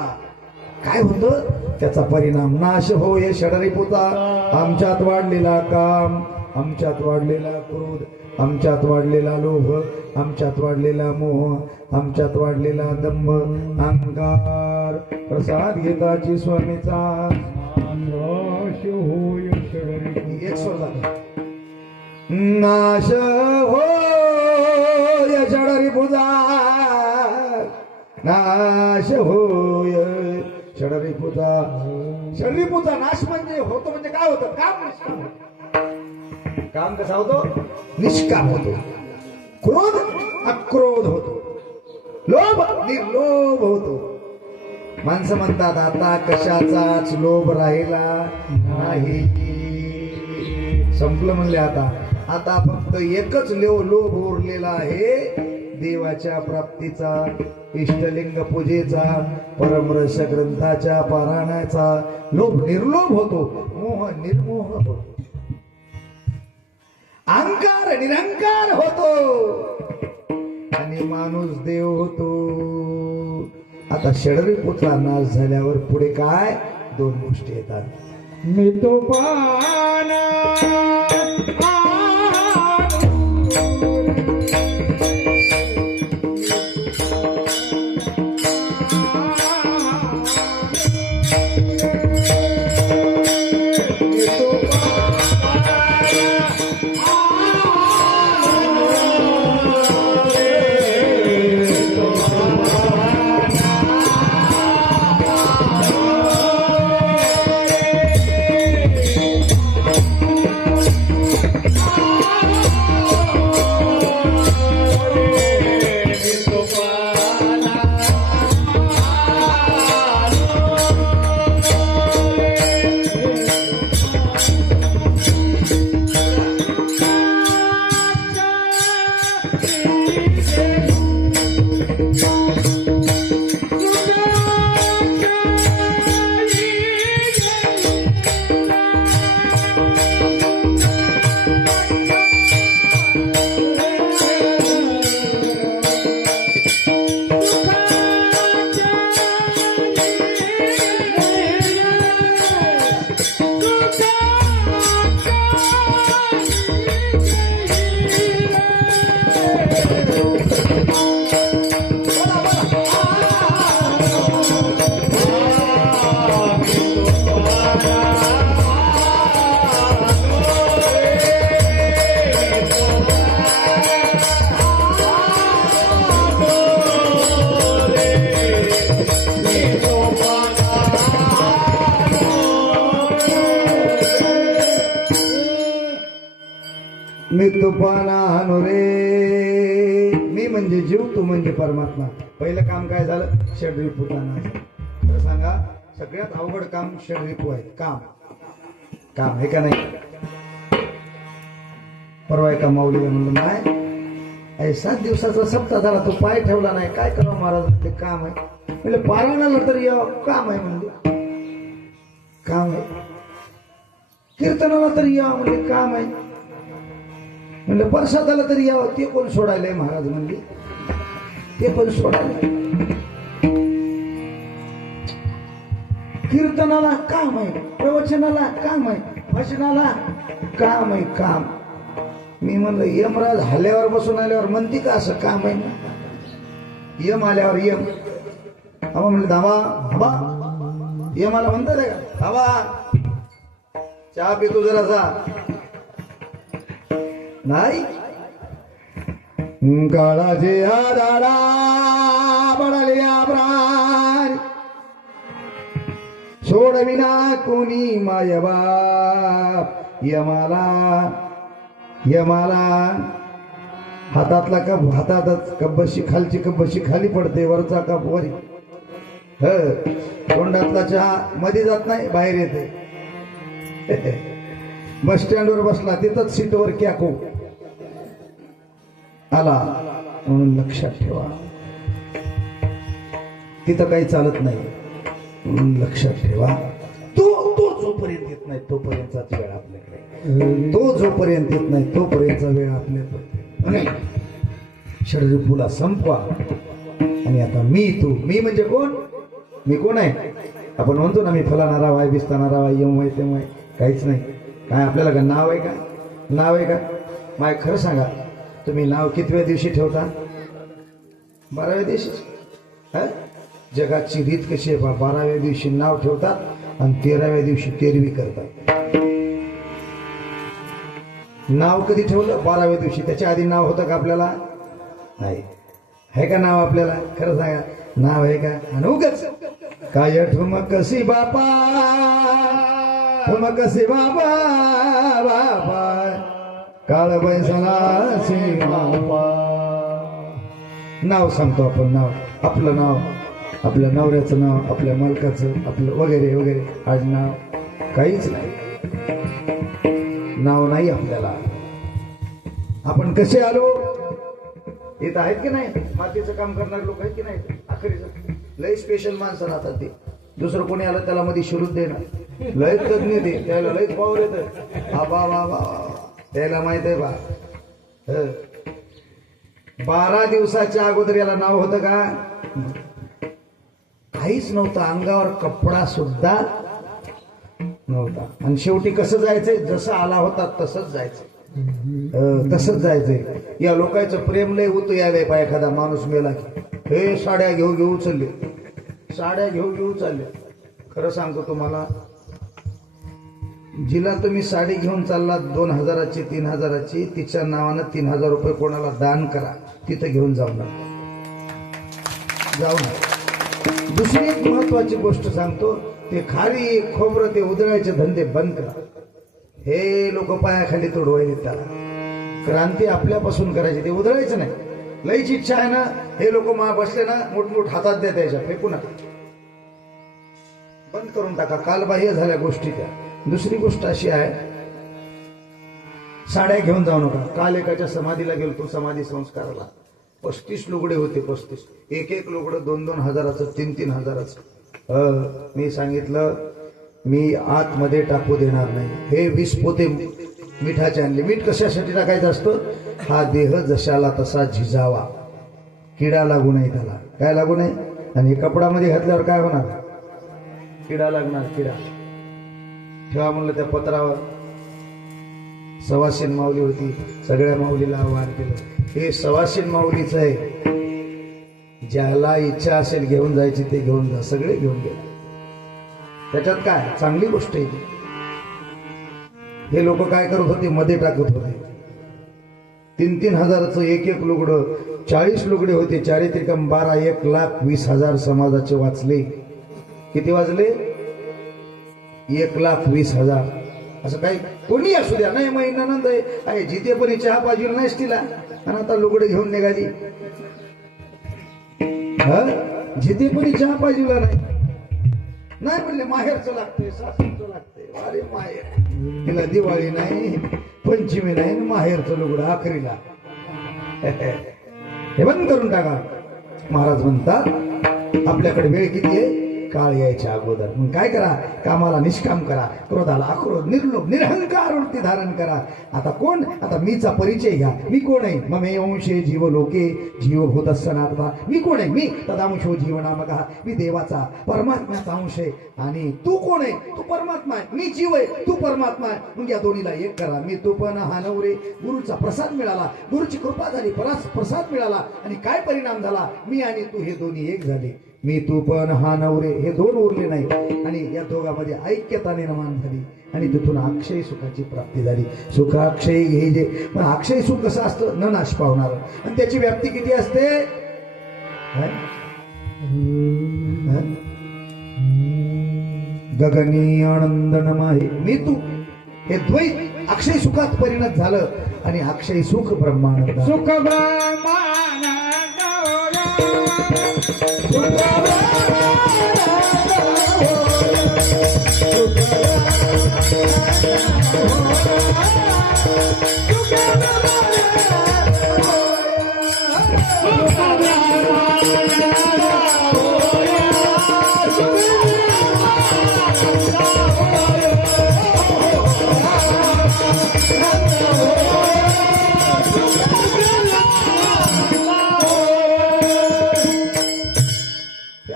काय होतं त्याचा परिणाम? नाश होय षडरिपुता. आमच्यात वाढलेला काम, आमच्यात वाढलेला क्रोध, आमच्यात वाढलेला लोभ, आमच्यात वाढलेला मोह, आमच्यात वाढलेला दंभ, अहंकार. प्रसाद घेताची स्वामीचा नाश होय षडरिपुता. एक स्वर झाला. नाश होय षडरिपुता, नाश होय षडरिपुता. षडरिपुता नाश म्हणजे होतो, म्हणजे काय होतं? काम निष्काम होतं. काम कसा होतो? निष्काम होतो. क्रोध अक्रोध होतो. लोभ निर्लोभ होतो. माणसं म्हणतात आता कशाचाच लोभ राहिला नाही. संपलं म्हणले. आता फक्त एकच लोभ उरलेला आहे, देवाच्या प्राप्तीचा, इष्टलिंग पूजेचा, परमरस ग्रंथाच्या पारायणाचा. लोभ निर्लोभ होतो, मोह निर्मोह होतो, अहंकार निरंकार होतो आणि माणूस देव होतो. आता षडरिपुत्रा नाश झाल्यावर पुढे काय? 2 गोष्टी येतात. मी तो पाना मी तुफाना हाणू रे. मी म्हणजे जीव, तू म्हणजे परमात्मा. पहिलं काम काय झालं? षड्रिपुताना. तर सांगा, सगळ्यात अवघड काम षड्रिपू आहे. काम आहे का नाही? परवा एका माऊलीला म्हणलं, नाही 7 दिवसाचा सप्ताह झाला, तू पाय ठेवला नाही, काय करावं महाराज? ते काम आहे. म्हणजे पारायणाला तरी यावं, काम आहे म्हणजे. काम आहे. कीर्तनाला तरी यावं म्हणजे काम आहे. म्हणलं प्रसादाला तरी यावं, ते कोण सोडायलंय महाराज म्हणले, ते पण सोडायला. कीर्तनाला काम आहे, प्रवचनाला काम आहे, भजनाला काम आहे. काम. मी म्हणलं यमराज हल्ल्यावर बसून आल्यावर म्हणते का असं काम आहे ना? यम आल्यावर यम आबा म्हणलं, धाबा धाबा. यमाला म्हणतात का धाबा, चहा पितो जरासा? नाही. काळाचे आदाडा बडल्या प्राण सोडविना कोणी मायबाप. यमाला हातातला कप हातातच, कब्बशी खालची कब्बशी खाली पडते, वरचा कप वरी. तोंडातला चहा मध्ये जात नाही, बाहेर येते. बस स्टँडवर बसला, तिथंच सीटवर क्याको आला म्हणून लक्षात ठेवा. तिथं काही चालत नाही म्हणून लक्षात ठेवा. तो जोपर्यंत येत नाही तोपर्यंतचा वेळ आपल्याकडे. तो जोपर्यंत येत नाही तोपर्यंतचा वेळ आपल्याकडे. षड्रिपूला संपवा. आणि आता मी म्हणजे कोण? मी कोण आहे? आपण म्हणतो ना, मी फलाना राव आहे, बिस्ताना राव आहे, येऊ आहे, तेव्हा काहीच नाही. काय आपल्याला का नाव आहे का? नाव आहे का? माय खरं सांगा, तुम्ही नाव कितव्या दिवशी ठेवता? 12व्या दिवशी. जगाची रीत कशी आहे? 12व्या दिवशी नाव ठेवतात आणि 13व्या दिवशी तेरवी करतात. नाव कधी ठेवलं? 12व्या दिवशी. त्याच्या आधी नाव होतं का आपल्याला? नाही. आहे का नाव आपल्याला? खरं सांगा, नाव आहे का? आणि उगाच काय ठुमकसी बापा, ठुमकसी बाबा बाबा, काळ बैसला बापा. नाव सांगतो आपण. नाव, आपलं नाव, आपल्या नवऱ्याचं नाव, आपल्या मालकाचं, आपलं वगैरे वगैरे. आज नाव काहीच नाही. नाव नाही आपल्याला. आपण कसे आलो? येत आहेत की नाही? मातीचं काम करणारे लोक आहेत की नाही? अखेरीचं लय स्पेशल माणसं राहतात ते. दुसरं कोणी आलं त्याला मध्ये शिरूच देणार. लय तज्ञ ते, त्याला लयच पावर येतं. बा बा बा, त्याला माहित आहे बा. 12 दिवसाच्या अगोदर याला नाव होतं का? काहीच नव्हतं. अंगावर कपडा सुद्धा नव्हता. आणि शेवटी कसं जायचंय? जसं आला होता तसंच जायचं. तसंच जायचंय. या लोकांचं प्रेम लय होतं. यावे पा एखादा माणूस मेला की हे साड्या घेऊ चालले, साड्या घेऊ चालले. खरं सांगतो तुम्हाला, जिला तुम्ही साडी घेऊन चाललात 2000ची 3000ची, तिच्या नावानं 3000 रुपये कोणाला दान करा. तिथं घेऊन जाऊ नका. दुसरी एक महत्वाची गोष्ट सांगतो, ते खाली खोबरं ते उधळायचे धंदे बंद करा. हे लोक पायाखाली तोडवायचे. त्याला क्रांती आपल्यापासून करायची, ते उधळायचं नाही. लईची इच्छा आहे ना, हे लोक बसले ना, मोठमोठ हातात द्या, त्याच्या फेकू नका, बंद करून टाका. कालबाह्य झाल्या गोष्टी त्या. दुसरी गोष्ट अशी आहे, साड्या घेऊन जाऊ नका. काल एकाच्या समाधीला गेलो, समाधी संस्काराला 35 लुगडे होते. 35. एक लुगडं 2-2 हजाराचं, 3-3 हजाराचं. मी सांगितलं, मी आतमध्ये टाकू देणार नाही. हे 20 पोते मिठाचे आणले. मीठ कशासाठी टाकायचं असतं? हा देह जशाला तसा झिजावा, किडा लागू नये त्याला. काय लागू नये? आणि कपडामध्ये घातल्यावर काय होणार? किडा लागणार. किडा ठेवा म्हणलं त्या पत्रावर. सवासीन माऊली होती, सगळ्या माऊलीला आवाहन केलं, हे सवासीन माऊलीच आहे, ज्याला इच्छा असेल घेऊन जायची ते घेऊन जा. सगळे घेऊन गेले. त्याच्यात काय चांगली गोष्ट आहे. हे लोक काय करत होते? मध्ये टाकत होते. 3-3 हजाराचं एक लुगडं. 40 लुगडे होते. 4-3 12, 1,20,000 समाजाचे वाचले. किती वाजले? 1,20,000. असं काही कोणी असू द्या. नाही मग नंद आहे जिथे पण चहा पाहिजे नाहीच तिला आणि आता लुगडे घेऊन निघाली. जिथे पण चहा पाहिजे नाही म्हणले माहेरचं लागतंय सासूचं लागतंय. अरे माहेर तिला दिवाळी नाही पंचमी नाही माहेरचं लुगडं आखरीला. हे बंद करून टाका. महाराज म्हणतात आपल्याकडे वेळ किती आहे? काळ यायच्या अगोदर. मग काय करा? कामाला निष्काम करा, क्रोधाला अक्रोध, निर्लोभ निरहंकार वृत्ती धारण करा. आता कोण? आता मीचा परिचय घ्या. मी कोण आहे? ममे अंशे जीव लोके जीवभूत सनातन. मी कोण आहे? मी तदांशो जीवनामक. मी देवाचा परमात्म्याचा अंश आहे. आणि तू कोण आहे? तू परमात्मा आहे. मी जीव आहे, तू परमात्मा आहे. मग या दोन्हीला एक करा. मी तू पण हा नवरे. गुरुचा प्रसाद मिळाला, गुरुची कृपा झाली, प्रसाद मिळाला आणि काय परिणाम झाला? मी आणि तू हे दोन्ही एक झाले. मी तू पण हा नवरे हे दोन उरले नाही आणि या दोघांमध्ये ऐक्यता निर्माण झाली आणि तिथून अक्षय सुखाची प्राप्ती झाली. सुखाक्षय हे जे पण अक्षय सुख कसं असतं? न नाश पावणार. आणि त्याची व्याप्ती किती असते? गगनी आनंदनमय मी तू हे द्वैत अक्षय सुखात परिणत झालं आणि अक्षय सुख ब्रह्मानंद. सुख ब्रह्मानंद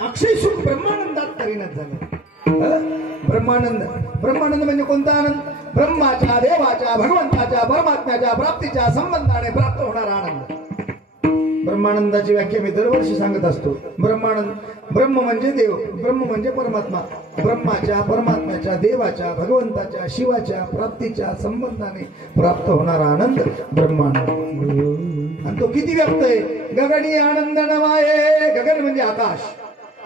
अक्षय सुख ब्रह्मानंदात परिणत झाले. ब्रह्मानंद म्हणजे कोणता आनंद? ब्रह्माच्या, देवाच्या, भगवंताच्या, परमात्म्याच्या प्राप्तीच्या संबंधाने प्राप्त होणारा आनंद. ब्रह्मानंदाची व्याख्या मी दरवर्षी सांगत असतो. ब्रह्म म्हणजे देव, ब्रह्म म्हणजे परमात्मा. ब्रह्माच्या, परमात्म्याच्या, देवाच्या, भगवंताच्या, शिवाच्या प्राप्तीच्या संबंधाने प्राप्त होणारा आनंद ब्रह्मानंद. आणि तो किती व्याप्त आहे? गगनी आनंद नमाये. गगन म्हणजे आकाश.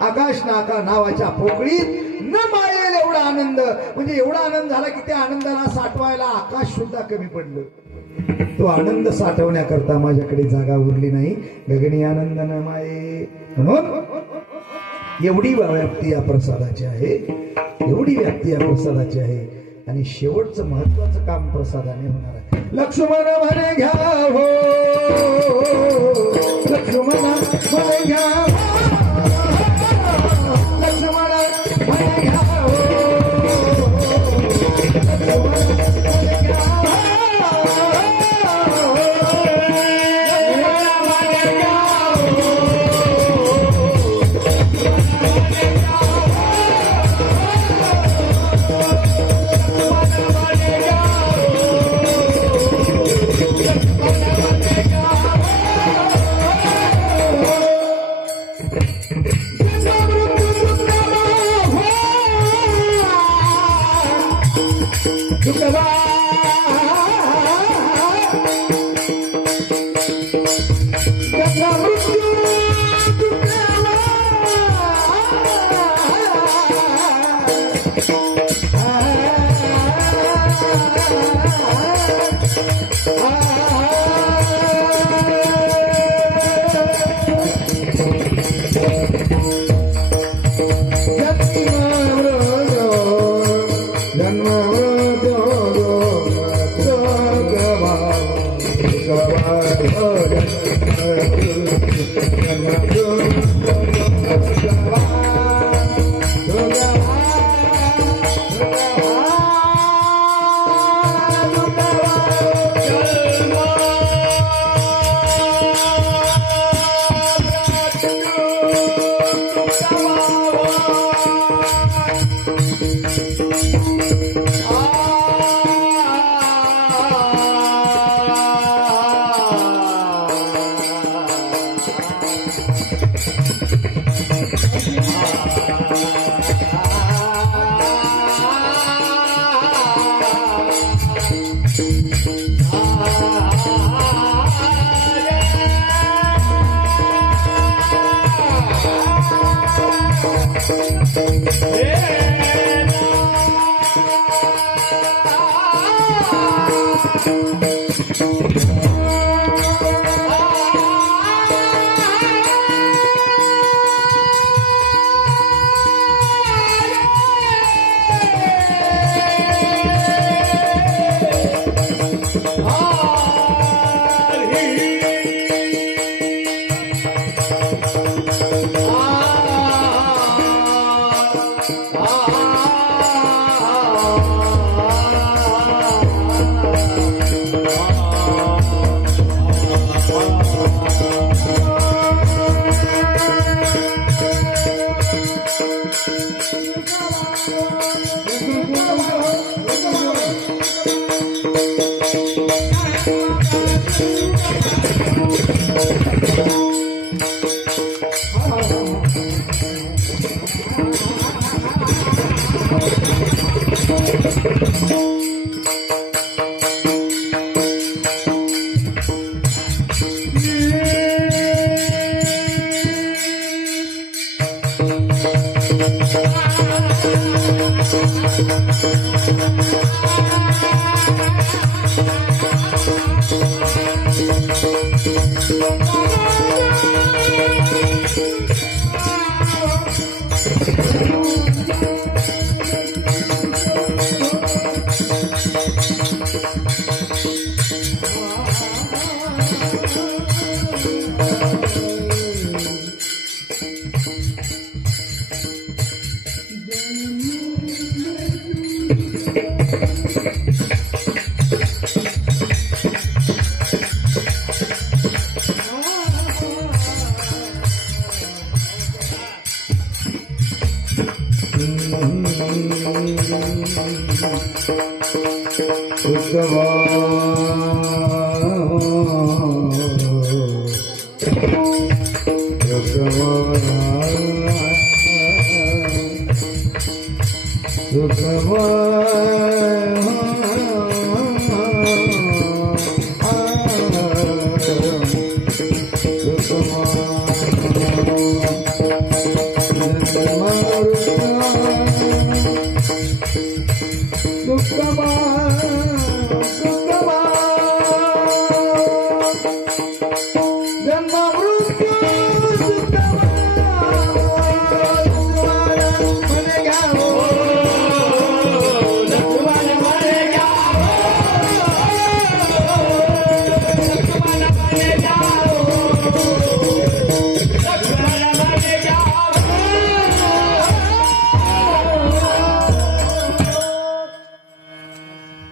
आकाश नावाच्या पोकळीत न मायेल एवढा आनंद. म्हणजे एवढा आनंद झाला की त्या आनंदाला साठवायला आकाश सुद्धा कमी पडलं. तो आनंद साठवण्याकरता माझ्याकडे जागा उरली नाही. गगनी आनंद न माये. म्हणून एवढी व्याप्ती या प्रसादाची आहे, एवढी व्याप्ती या प्रसादाची आहे. आणि शेवटचं महत्वाचं काम प्रसादाने होणार आहे. लक्ष्मण म्हणे घ्या हो, लक्ष्मण म्हणे घ्या, लक्ष्मण म्हणे घ्या हो,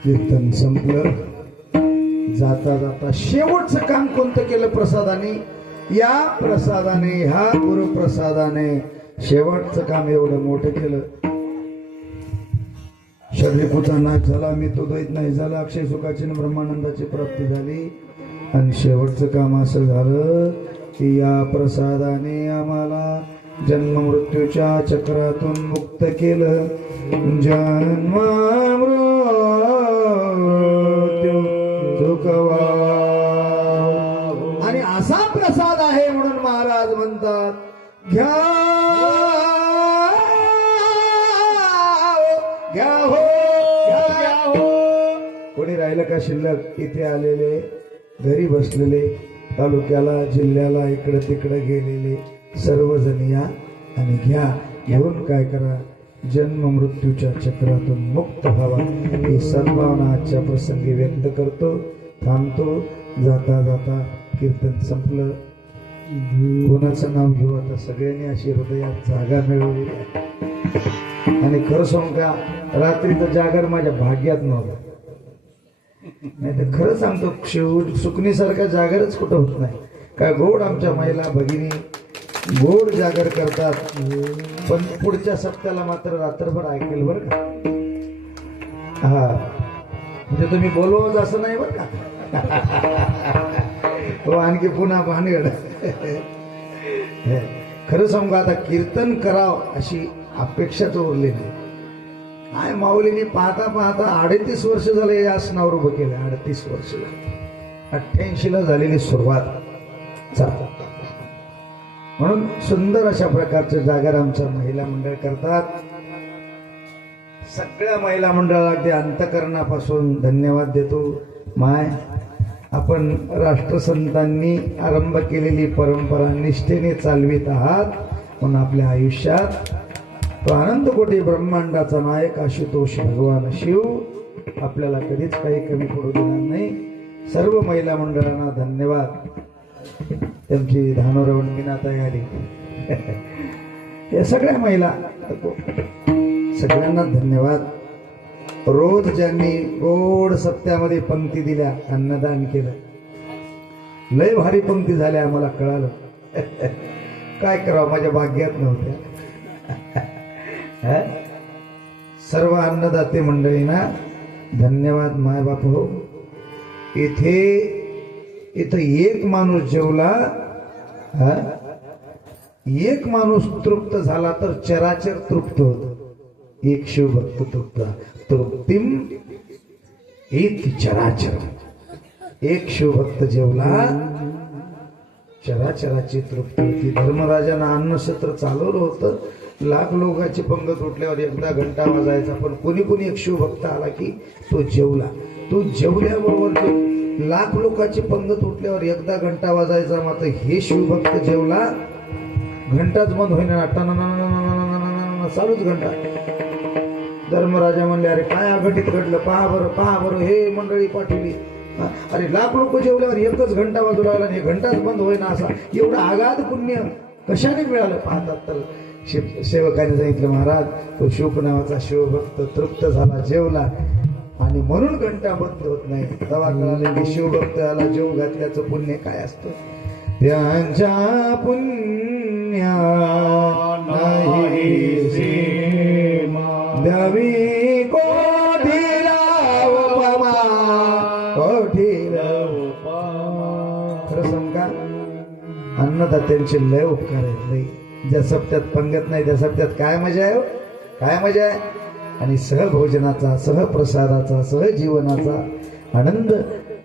कीर्तन संपलं. जाता जाता शेवटचं काम कोणतं केलं प्रसादाने? या प्रसादाने, ह्या गुरुप्रसादाने शेवटचं काम एवढं मोठं केलं. शरीपूचा नाश झाला, मी तो द्वैत नाही झाला, अक्षय सुखाची आणि ब्रह्मानंदाची प्राप्ती झाली. आणि शेवटचं काम असं झालं की या प्रसादाने आम्हाला जन्म मृत्यूच्या चक्रातून मुक्त केलं. जन्म मृत्यू चुकवा. आणि असा प्रसाद आहे म्हणून महाराज म्हणतात, घ्या घ्या हो, घ्या हो. कोणी राहिलं का शिल्लक? इथे आलेले, घरी बसलेले, तालुक्याला जिल्ह्याला इकडे तिकडे गेलेले सर्वजण या आणि घ्या. घेऊन काय करा? जन्म मृत्यूच्या चक्रातून मुक्त व्हावा ही सद्भावना आजच्या प्रसंगी व्यक्त करतो. थांबतो. जाता जाता कीर्तन संपलं. कोणाचं नाव घेऊ आता? सगळ्यांनी अशी हृदयात जागा मिळवली. आणि खरं सांगू का, रात्रीचं जागर माझ्या भाग्यात नव्हतं. नाही तर खरं सांगतो, सुकणीसारखा जागरच कुठं होत नाही. काय गोड आमच्या महिला भगिनी गोड जागर करतात. पण पुढच्या सप्त्याला मात्र रात्रभर ऐकेल बरं का. हा म्हणजे तुम्ही बोलवत असं नाही बरं का. हो, आणखी पुन्हा भानगड. खरं सांगू आता कीर्तन करावं अशी अपेक्षाच उरली नाही. काय माऊलीने पाहता पाहता 38 वर्ष झाले या आसनावर उभं केलं. 38 वर्ष 88 झालेली सुरुवात. म्हणून सुंदर अशा प्रकारचे जागर आमच्या महिला मंडळ करतात. सगळ्या महिला मंडळाला अगदी अंतकरणापासून धन्यवाद देतो. माय आपण राष्ट्रसंतांनी आरंभ केलेली परंपरा निष्ठेने चालवित आहात म्हणून आपल्या आयुष्यात तो अनंत कोटी ब्रह्मांडाचा नायक आशुतोष भगवान शिव आपल्याला कधीच काही कमी पडू देणार नाही. सर्व महिला मंडळांना धन्यवाद. त्यांची धानोरवण विना तयारी या सगळ्या महिला सगळ्यांना धन्यवाद. रोज ज्यांनी गोड सत्यामध्ये पंक्ती दिल्या, अन्नदान केलं, लय भारी पंक्ती झाल्या आम्हाला कळालं. काय करावं, माझ्या भाग्यात नव्हत्या. सर्व अन्नदाते मंडळींना धन्यवाद. मायबाप हो, इथं एक माणूस जेवला, एक माणूस तृप्त झाला तर चराचर तृप्त होत. एक शिवभक्त तृप्त, तृप्तिम इति चराचर. एक शिवभक्त जेवला, चराचराची तृप्ती होती. धर्मराजांना अन्नक्षेत्र चालवलं होतं. लाख लोकांची पंगत उठल्यावर एकदा घंटा वाजायचा, पण कोणी कोणी एक शिवभक्त आला की तो जेवला. तो जेवल्याबरोबर लाख लोकांची पंगत उठल्यावर एकदा घंटा वाजायचा, मात्र हे शिवभक्त जेवला, घंटाच बंद होईना, चालूच घंटा. धर्मराजा म्हणले, अरे काय अघटित घडलं, पहा बरं. हे मंडळी पाठवली, अरे लाख लोक जेवल्यावर एकच घंटा वाजू लागला आणि घंटाच बंद होईना, असा एवढं आगाध पुण्य कशाने मिळालं. पाहतात तर सेवकाने सांगितलं, महाराज तो शुक नावाचा शिवभक्त तृप्त झाला, जेवला, आणि म्हणून घंटा बंद होत नाही. तेव्हा कळाले की शिवभक्ताला जेव घातल्याचं पुण्य काय असतं. त्यांच्या पुण्या नाही सीमा, द्यावी कोठीला उपमा, कोठीला उपमा. खरं सांग का, अन्नदात्यांचे लय उपकार आहेत. लय ज्या सप्त्यात पंगत नाही त्या सप्त्यात काय मजा आहे, काय मजा आहे. आणि सहभोजनाचा, सहप्रसादाचा, सहजीवनाचा आनंद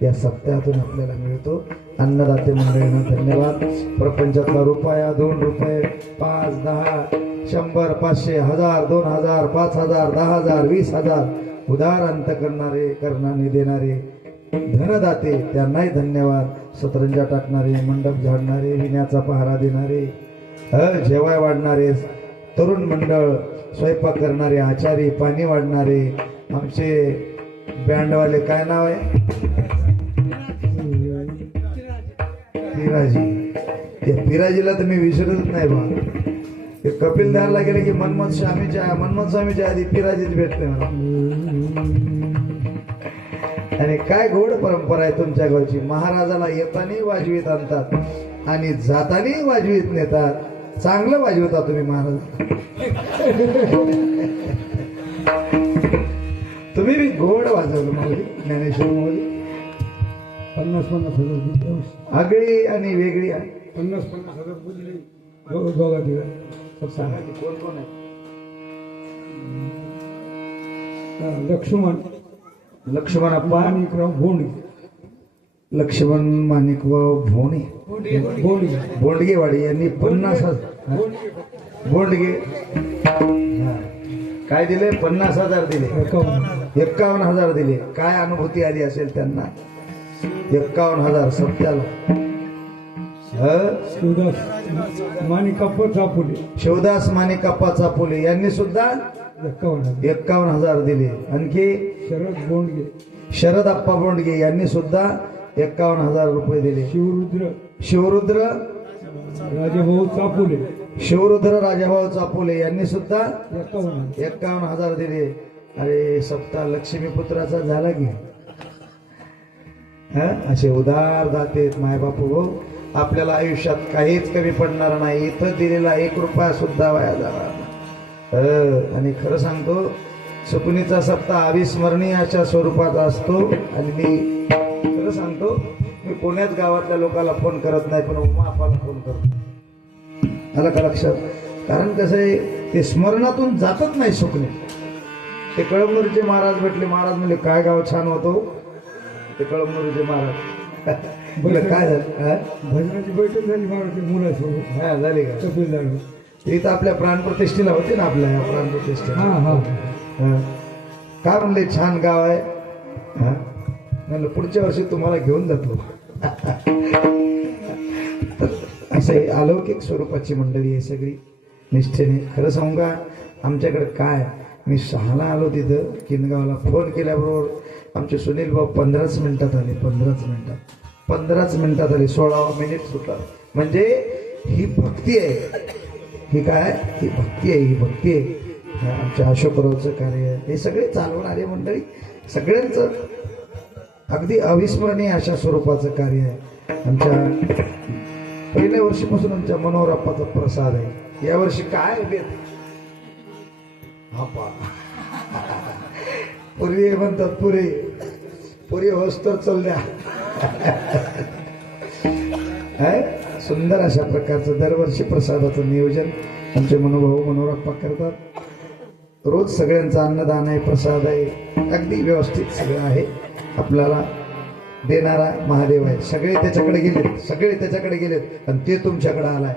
या सप्त्यातून आपल्याला मिळतो. अन्नदाते मंडळींना धन्यवाद. प्रपंचातला रुपया, 2 रुपये, 5, 10, 100, 500, 1000, 2000, 5000, 10000, 20000 उदार अंत करणारे देणारे धनदाते, त्यांनाही धन्यवाद. सतरंजा टाकणारे, मंडप झाडणारे, विण्याचा पहारा देणारे, जेवाय वाढणारे, तरुण मंडळ, स्वयंपाक करणारे, आचारी, पाणी वाढणारे, आमचे बँडवाले, काय नाव आहे, पिराजी. त्या पिराजीला तर मी विसरतच नाही बा. ते कपिलधारला गेले की मनमथ स्वामीच्या आधी पिराजीच भेटते मला. आणि काय गोड परंपरा आहे तुमच्या गावची. महाराजाला येताना वाजवीत आणतात आणि जाताना वाजवीत नेतात. चांगलं वाजवता तुम्ही महाराज. तुम्ही बी गोड वाजवलं माऊली, ज्ञानेश्वर माऊली. 50,000 दिले, आगळी आणि वेगळी. 50,000 दिले दोघा दिला. कोण कोण आहे. लक्ष्मण अप्पा माणिकराव भोंडगे, लक्ष्मण माणिकराव भोंडगेवाडी यांनी 50,000 भोंडगे काय दिले, 50,000 दिले, 51,000 दिले. काय अनुभूती आली असेल त्यांना. 51,000 सप्त्याला. शिवदास माणिकप्पा चापुले यांनी सुद्धा 51,000 दिले. आणखी शरद अप्पा बोंडगे यांनी सुद्धा 51,000 रुपये दिले. शिवरुद्र राजाभाऊ चापोले यांनी सुद्धा 51,000 दिले. अरे सप्ताह लक्ष्मीपुत्राचा झाला की. असे उदार दाते मायबापू. आपल्याला आयुष्यात काहीच कमी पडणार नाही. इथं दिलेला 1 रुपया सुद्धा वाया जाणार. आणि खरं सांगतो, सुकुनीचा सप्ताह अविस्मरणीय अशा स्वरूपाचा असतो. आणि मी खरं सांगतो, मी पुण्यात गावातल्या लोकांना फोन करत नाही, पण उमापाला फोन करतो. आलं का लक्षात. कारण कसं आहे, ते स्मरणातून जातच नाही सुकणे. ते कळमनुरीचे महाराज भेटले. महाराज म्हणले, काय गाव छान होतो. ते कळमनुरीचे महाराज बोले, काय झालं. भजनाची बैठक झाली महाराज मुलासोबत. हा झाली का. कपिल इथं आपल्या प्राणप्रतिष्ठेला होते ना, आपल्या प्राणप्रतिष्ठा. हा. का म्हणले छान गाव आहे. म्हणलं पुढच्या वर्षी तुम्हाला घेऊन जातो. असं हे अलौकिक स्वरूपाची मंडळी आहे सगळी निष्ठेने. खरं सांगू का, आमच्याकडे काय, मी 6ला आलो तिथं किनगावला, फोन केल्याबरोबर आमचे सुनील भाऊ 15च मिनिटात आले. 15च मिनिटात आले. 16 मिनिट सुटला. म्हणजे ही भक्ती आहे. ही काय, ही भक्ती आहे. ही भक्ती आहे. आमच्या अशोकरावचं कार्य, हे सगळे चालवणारे मंडळी सगळ्यांचं अगदी अविस्मरणीय अशा स्वरूपाचं कार्य आहे. आमच्या पहिल्या वर्षीपासून आमच्या मनोहराप्पाचा प्रसाद आहे. यावर्षी काय बेत, हा पा पुरी म्हणतात, पुरी होस्तर चालल्या. सुंदर अशा प्रकारचं दरवर्षी प्रसादाचं नियोजन आमचे मनोभाऊ मनोहराप्पा करतात. रोज सगळ्यांचं अन्नदान आहे, प्रसाद आहे, अगदी व्यवस्थित सगळं आहे. आपल्याला देणारा महादेव आहे. सगळे त्याच्याकडे गेलेत आणि ते तुमच्याकडे आलाय.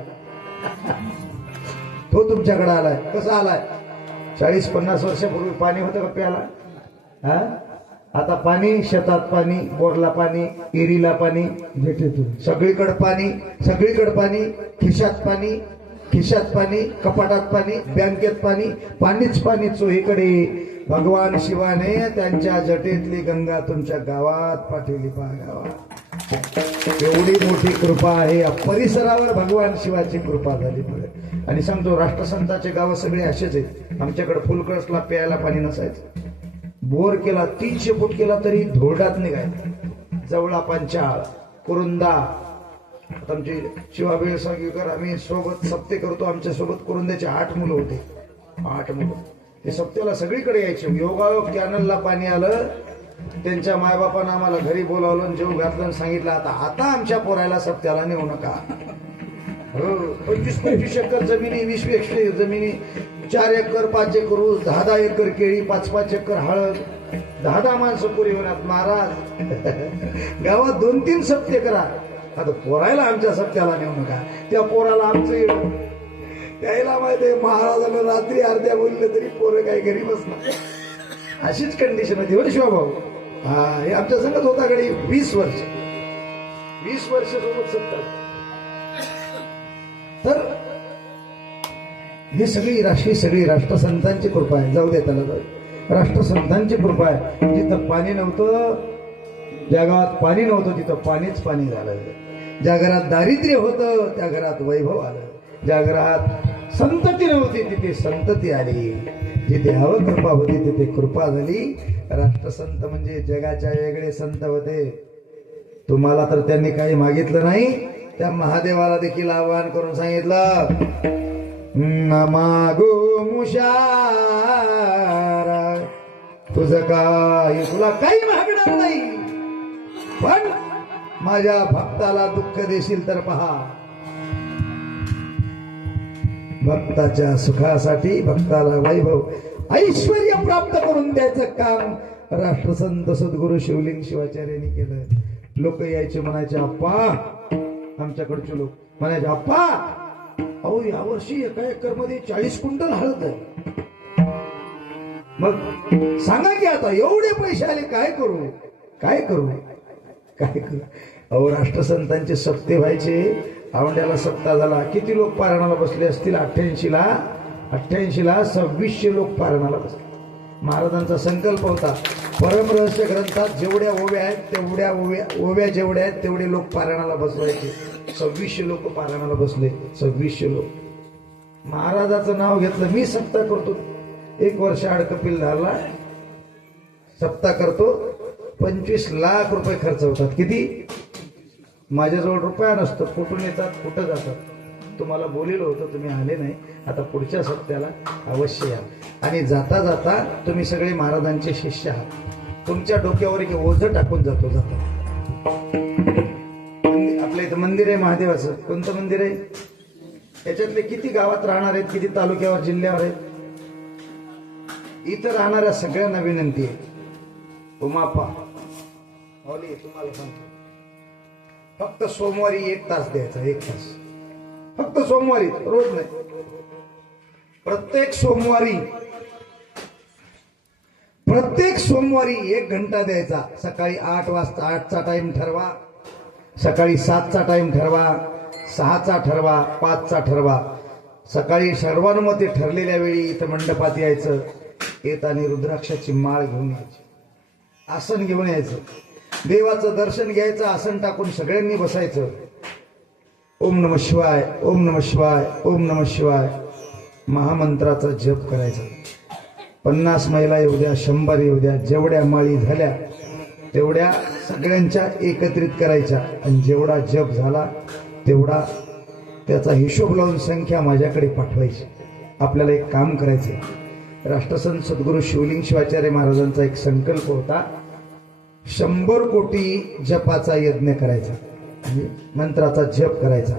तो तुमच्याकडे आलाय. कसा आलाय? 40-50 वर्षापूर्वी पाणी होतं का प्याला? हा, आता पाणी, शेतात पाणी, बोरला पाणी, इरीला पाणी, सगळीकडे पाणी, खिशात पाणी, कपाटात पाणी, बँकेत पाणी, पाणीच पाणी चोहीकडे. भगवान शिवाने त्यांच्या जटेतली गंगा तुमच्या गावात पाठवली. गावात एवढी मोठी कृपा आहे. या परिसरावर भगवान शिवाची कृपा झाली. आणि सांगतो, राष्ट्रसंताचे गाव सगळे असेच आहेत. आमच्याकडे फुलकळसला प्यायला पाणी नसायचं. बोर केला 300 फूट केला तरी धोरडात निघायचं. जवळा, पंचाळ, कुरुंदा. आमची शिवाबेळ सांगीकर, आम्ही सोबत सप्ते करतो. आमच्या सोबत कुरुंद्याचे 8 मुलं होते. 8 मुलं ते सप्त्याला सगळीकडे यायचे. योगायोग कॅनलला पाणी आलं, त्यांच्या मायबापानं आम्हाला घरी बोलावलं, जेव घातलं, सांगितलं आता आमच्या पोरायला सप्त्याला नेऊ नका. 25-25 एकर जमिनी, 20 एकर जमिनी, 4 एकर 5 एकर ऊस, 10-10 एकर केळी, 5-5 एकर हळद, 10-10 माणसं पुरी होणार. महाराज गावात 2-3 सप्ते करा, आता पोरायला आमच्या सप्त्याला नेऊ नका. त्या पोराला आमचं त्याला माहिती आहे, महाराजांना रात्री अर्ध्या बोललं तरी पोरं काय घरी बसणार. अशीच कंडिशन होती बरं शिवाभाऊ. हा, हे आमच्या संगत होता कडे 20 वर्ष सोबत सत्ता. तर ही सगळी राष्ट्रसंतांची कृपा आहे. जाऊ दे त्याला, जाऊ. राष्ट्रसंतांची कृपा आहे. जिथं पाणी नव्हतं, ज्या गावात पाणी नव्हतं तिथं पाणीच पाणी झालं. ज्या घरात दारिद्र्य होतं त्या घरात वैभव आलं. ज्या घरात संतती नव्हती तिथे संतती आली. जिथे अवकृपा होती तिथे कृपा झाली. राष्ट्रसंत म्हणजे जगाच्या वेगळे संत होते. तुम्हाला तर त्यांनी काही मागितलं नाही. त्या महादेवाला देखील आवाहन करून सांगितलं, न मागो मुशारा, तुझं काय, तुला काही मागणार नाही, पण माझ्या भक्ताला दुःख देशील तर पहा. भक्ताच्या सुखासाठी, भक्ताला वैभव ऐश्वर्य प्राप्त करून द्यायचं काम राष्ट्रसंत सद्गुरु शिवलिंग शिवाचार्यांनी केलं. लोक यायचे, म्हणायचे अप्पा, आमच्याकडचे लोक म्हणायचे अप्पा, अहो यावर्षी एका एकर मध्ये 40 क्विंटल हळद आहे. मग सांगा की आता एवढे पैसे आले, काय करू. अहो राष्ट्रसंतांचे सप्ते व्हायचे. औंड्याला सप्ताह झाला. किती लोक पारायणाला बसले असतील? 88ला 2600 लोक पारायणाला बसले. महाराजांचा संकल्प होता, परमरहस्य ग्रंथात जेवढ्या ओव्या आहेत तेवढ्या ओव्या जेवढ्या आहेत तेवढे लोक पारायणाला बसवायचे. 2600 लोक पारायणाला बसले. 2600 लोक. महाराजाचं नाव घेतलं. मी सप्ताह करतो. 1 वर्ष आड कपिल झाला सप्ताह करतो. 25 लाख रुपये खर्च होतात. किती? माझ्याजवळ रुपया नसतो. कुठून येतात, कुठं जातात. तुम्हाला बोलिलं होतं, तुम्ही आले नाही. आता पुढच्या सप्त्याला अवश्य या. आणि जाता जाता तुम्ही सगळे महाराजांचे शिष्य आहात. तुमच्या डोक्यावर एक ओझं टाकून जातो. आपल्या इथं मंदिर आहे महादेवाचं. कोणतं मंदिर आहे? याच्यातले किती गावात राहणार आहेत, किती तालुक्यावर, जिल्ह्यावर आहेत? इथं राहणाऱ्या सगळ्यांना विनंती आहे, उमापा तुम्हाला सांगतो, फक्त सोमवारी 1 तास द्यायचा. 1 तास फक्त सोमवारी, रोज नाही. प्रत्येक सोमवारी प्रत्येक सोमवारी 1 घंटा द्यायचा. सकाळी 8 वाजता 8चा टाइम ठरवा, सकाळी 7चा टाइम ठरवा, 6चा ठरवा, 5चा ठरवा. सकाळी सर्वानुमते ठरलेल्या वेळी इथं मंडपात यायचं. येताना रुद्राक्षाची माळ घेऊन यायची, आसन घेऊन यायचं, देवाचं दर्शन घ्यायचं, आसन टाकून सगळ्यांनी बसायचं. ओम नमः शिवाय, ओम नमः शिवाय, ओम नमः शिवाय महामंत्राचा जप करायचा. 50 महिला येऊ द्या, 100 येऊ द्या, जेवढ्या माळी झाल्या तेवढ्या सगळ्यांच्या एकत्रित करायच्या. आणि जेवढा जप झाला तेवढा त्याचा हिशोब लावून संख्या माझ्याकडे पाठवायची. आपल्याला एक काम करायचे. राष्ट्रसंत सद्गुरू शिवलिंग शिवाचार्य महाराजांचा एक संकल्प होता, 100 कोटी जपाचा यज्ञ करायचा, म्हणजे मंत्राचा जप करायचा.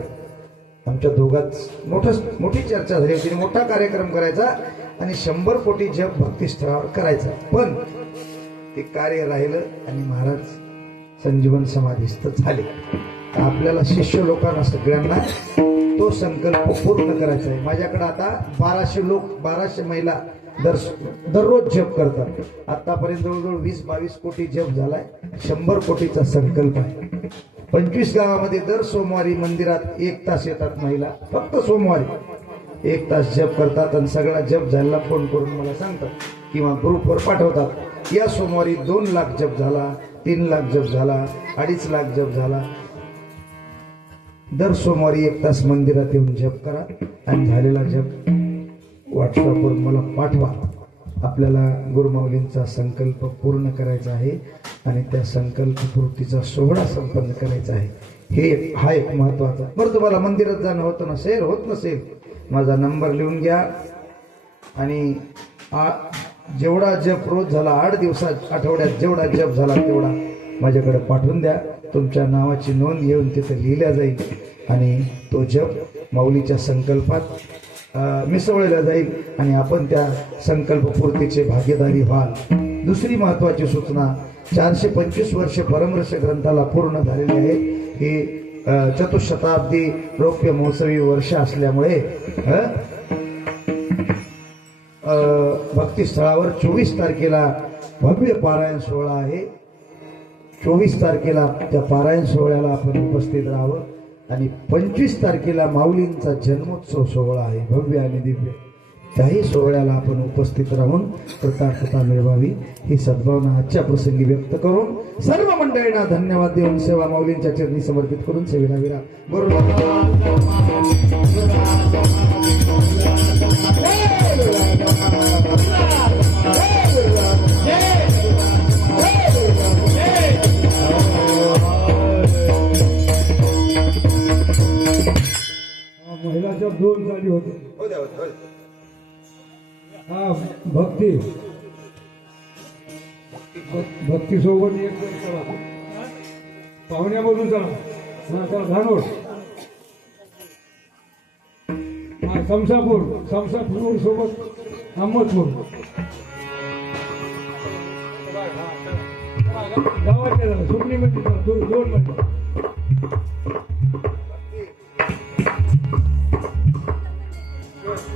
आमच्या दोघात मोठी चर्चा झाली होती, मोठा कार्यक्रम करायचा आणि 100 कोटी जप भक्तिस्थळावर करायचा. पण ते कार्य राहिलं आणि महाराज संजीवन समाधीस्थ झाले. तर आपल्याला शिष्य लोकांना सगळ्यांना तो संकल्प पूर्ण करायचा आहे. माझ्याकडे आता 1200 महिला दररोज जप करतात. आतापर्यंत जवळजवळ 20-22 कोटी जप झालाय. 100 कोटीचा संकल्प आहे. 25 गावामध्ये दर सोमवारी मंदिरात 1 तास येतात महिला, फक्त सोमवारी 1 तास जप करतात. आणि सगळा जप झाला फोन करून मला सांगतात किंवा ग्रुपवर पाठवतात. या सोमवारी 2 लाख जप झाला, 3 लाख जप झाला, 2.5 लाख जप झाला. दर सोमवारी 1 तास मंदिरात येऊन जप करा आणि झालेला जप व्हॉट्सअपवर मला पाठवा. आपल्याला गुरुमाऊलींचा संकल्प पूर्ण करायचा आहे आणि त्या संकल्पपूर्तीचा सोहळा संपन्न करायचा आहे. हा एक महत्वाचा. बरं, तुम्हाला मंदिरात जाणं होत नसेल, माझा नंबर लिहून घ्या आणि जेवढा जप रोज झाला 8 दिवसात आठवड्यात जेवढा जप झाला तेवढा माझ्याकडे पाठवून द्या. तुमच्या नावाची नोंद येऊन तिथे लिहिल्या जाईल आणि तो जप माऊलीच्या संकल्पात मिसळला जाईल आणि आपण त्या संकल्पपूर्तीचे भागीदारी व्हाल. दुसरी महत्वाची सूचना, 425 वर्ष परमर्ष ग्रंथाला पूर्ण झालेले आहे. हे चतुशताब्दी रौप्य महोत्सवी वर्ष असल्यामुळे भक्तिस्थळावर 24 तारखेला भव्य पारायण सोहळा आहे. 24 तारखेला त्या पारायण सोहळ्याला आपण उपस्थित राहावं. आणि 25 तारखेला माऊलींचा जन्मोत्सव सोहळा आहे, भव्य आणि दिव्य. त्याही सोहळ्याला आपण उपस्थित राहून कृतार्थता मिळवावी ही सद्भावना आजच्या प्रसंगी व्यक्त करून सर्व मंडळींना धन्यवाद देऊन सेवा माऊलींच्या चरणी समर्पित करून सेवेला विरा. महिलाच्या 2 झाली होते. हा भक्ती सोबत एक चला, पाहुण्यामधून चला. हा चला, धानोड, हा समसापूर सोबत अहमदपूर गावाच्या झाला सुटणीमध्ये चला. 2 महिने Thank you.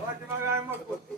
पाठीमागे आहे मग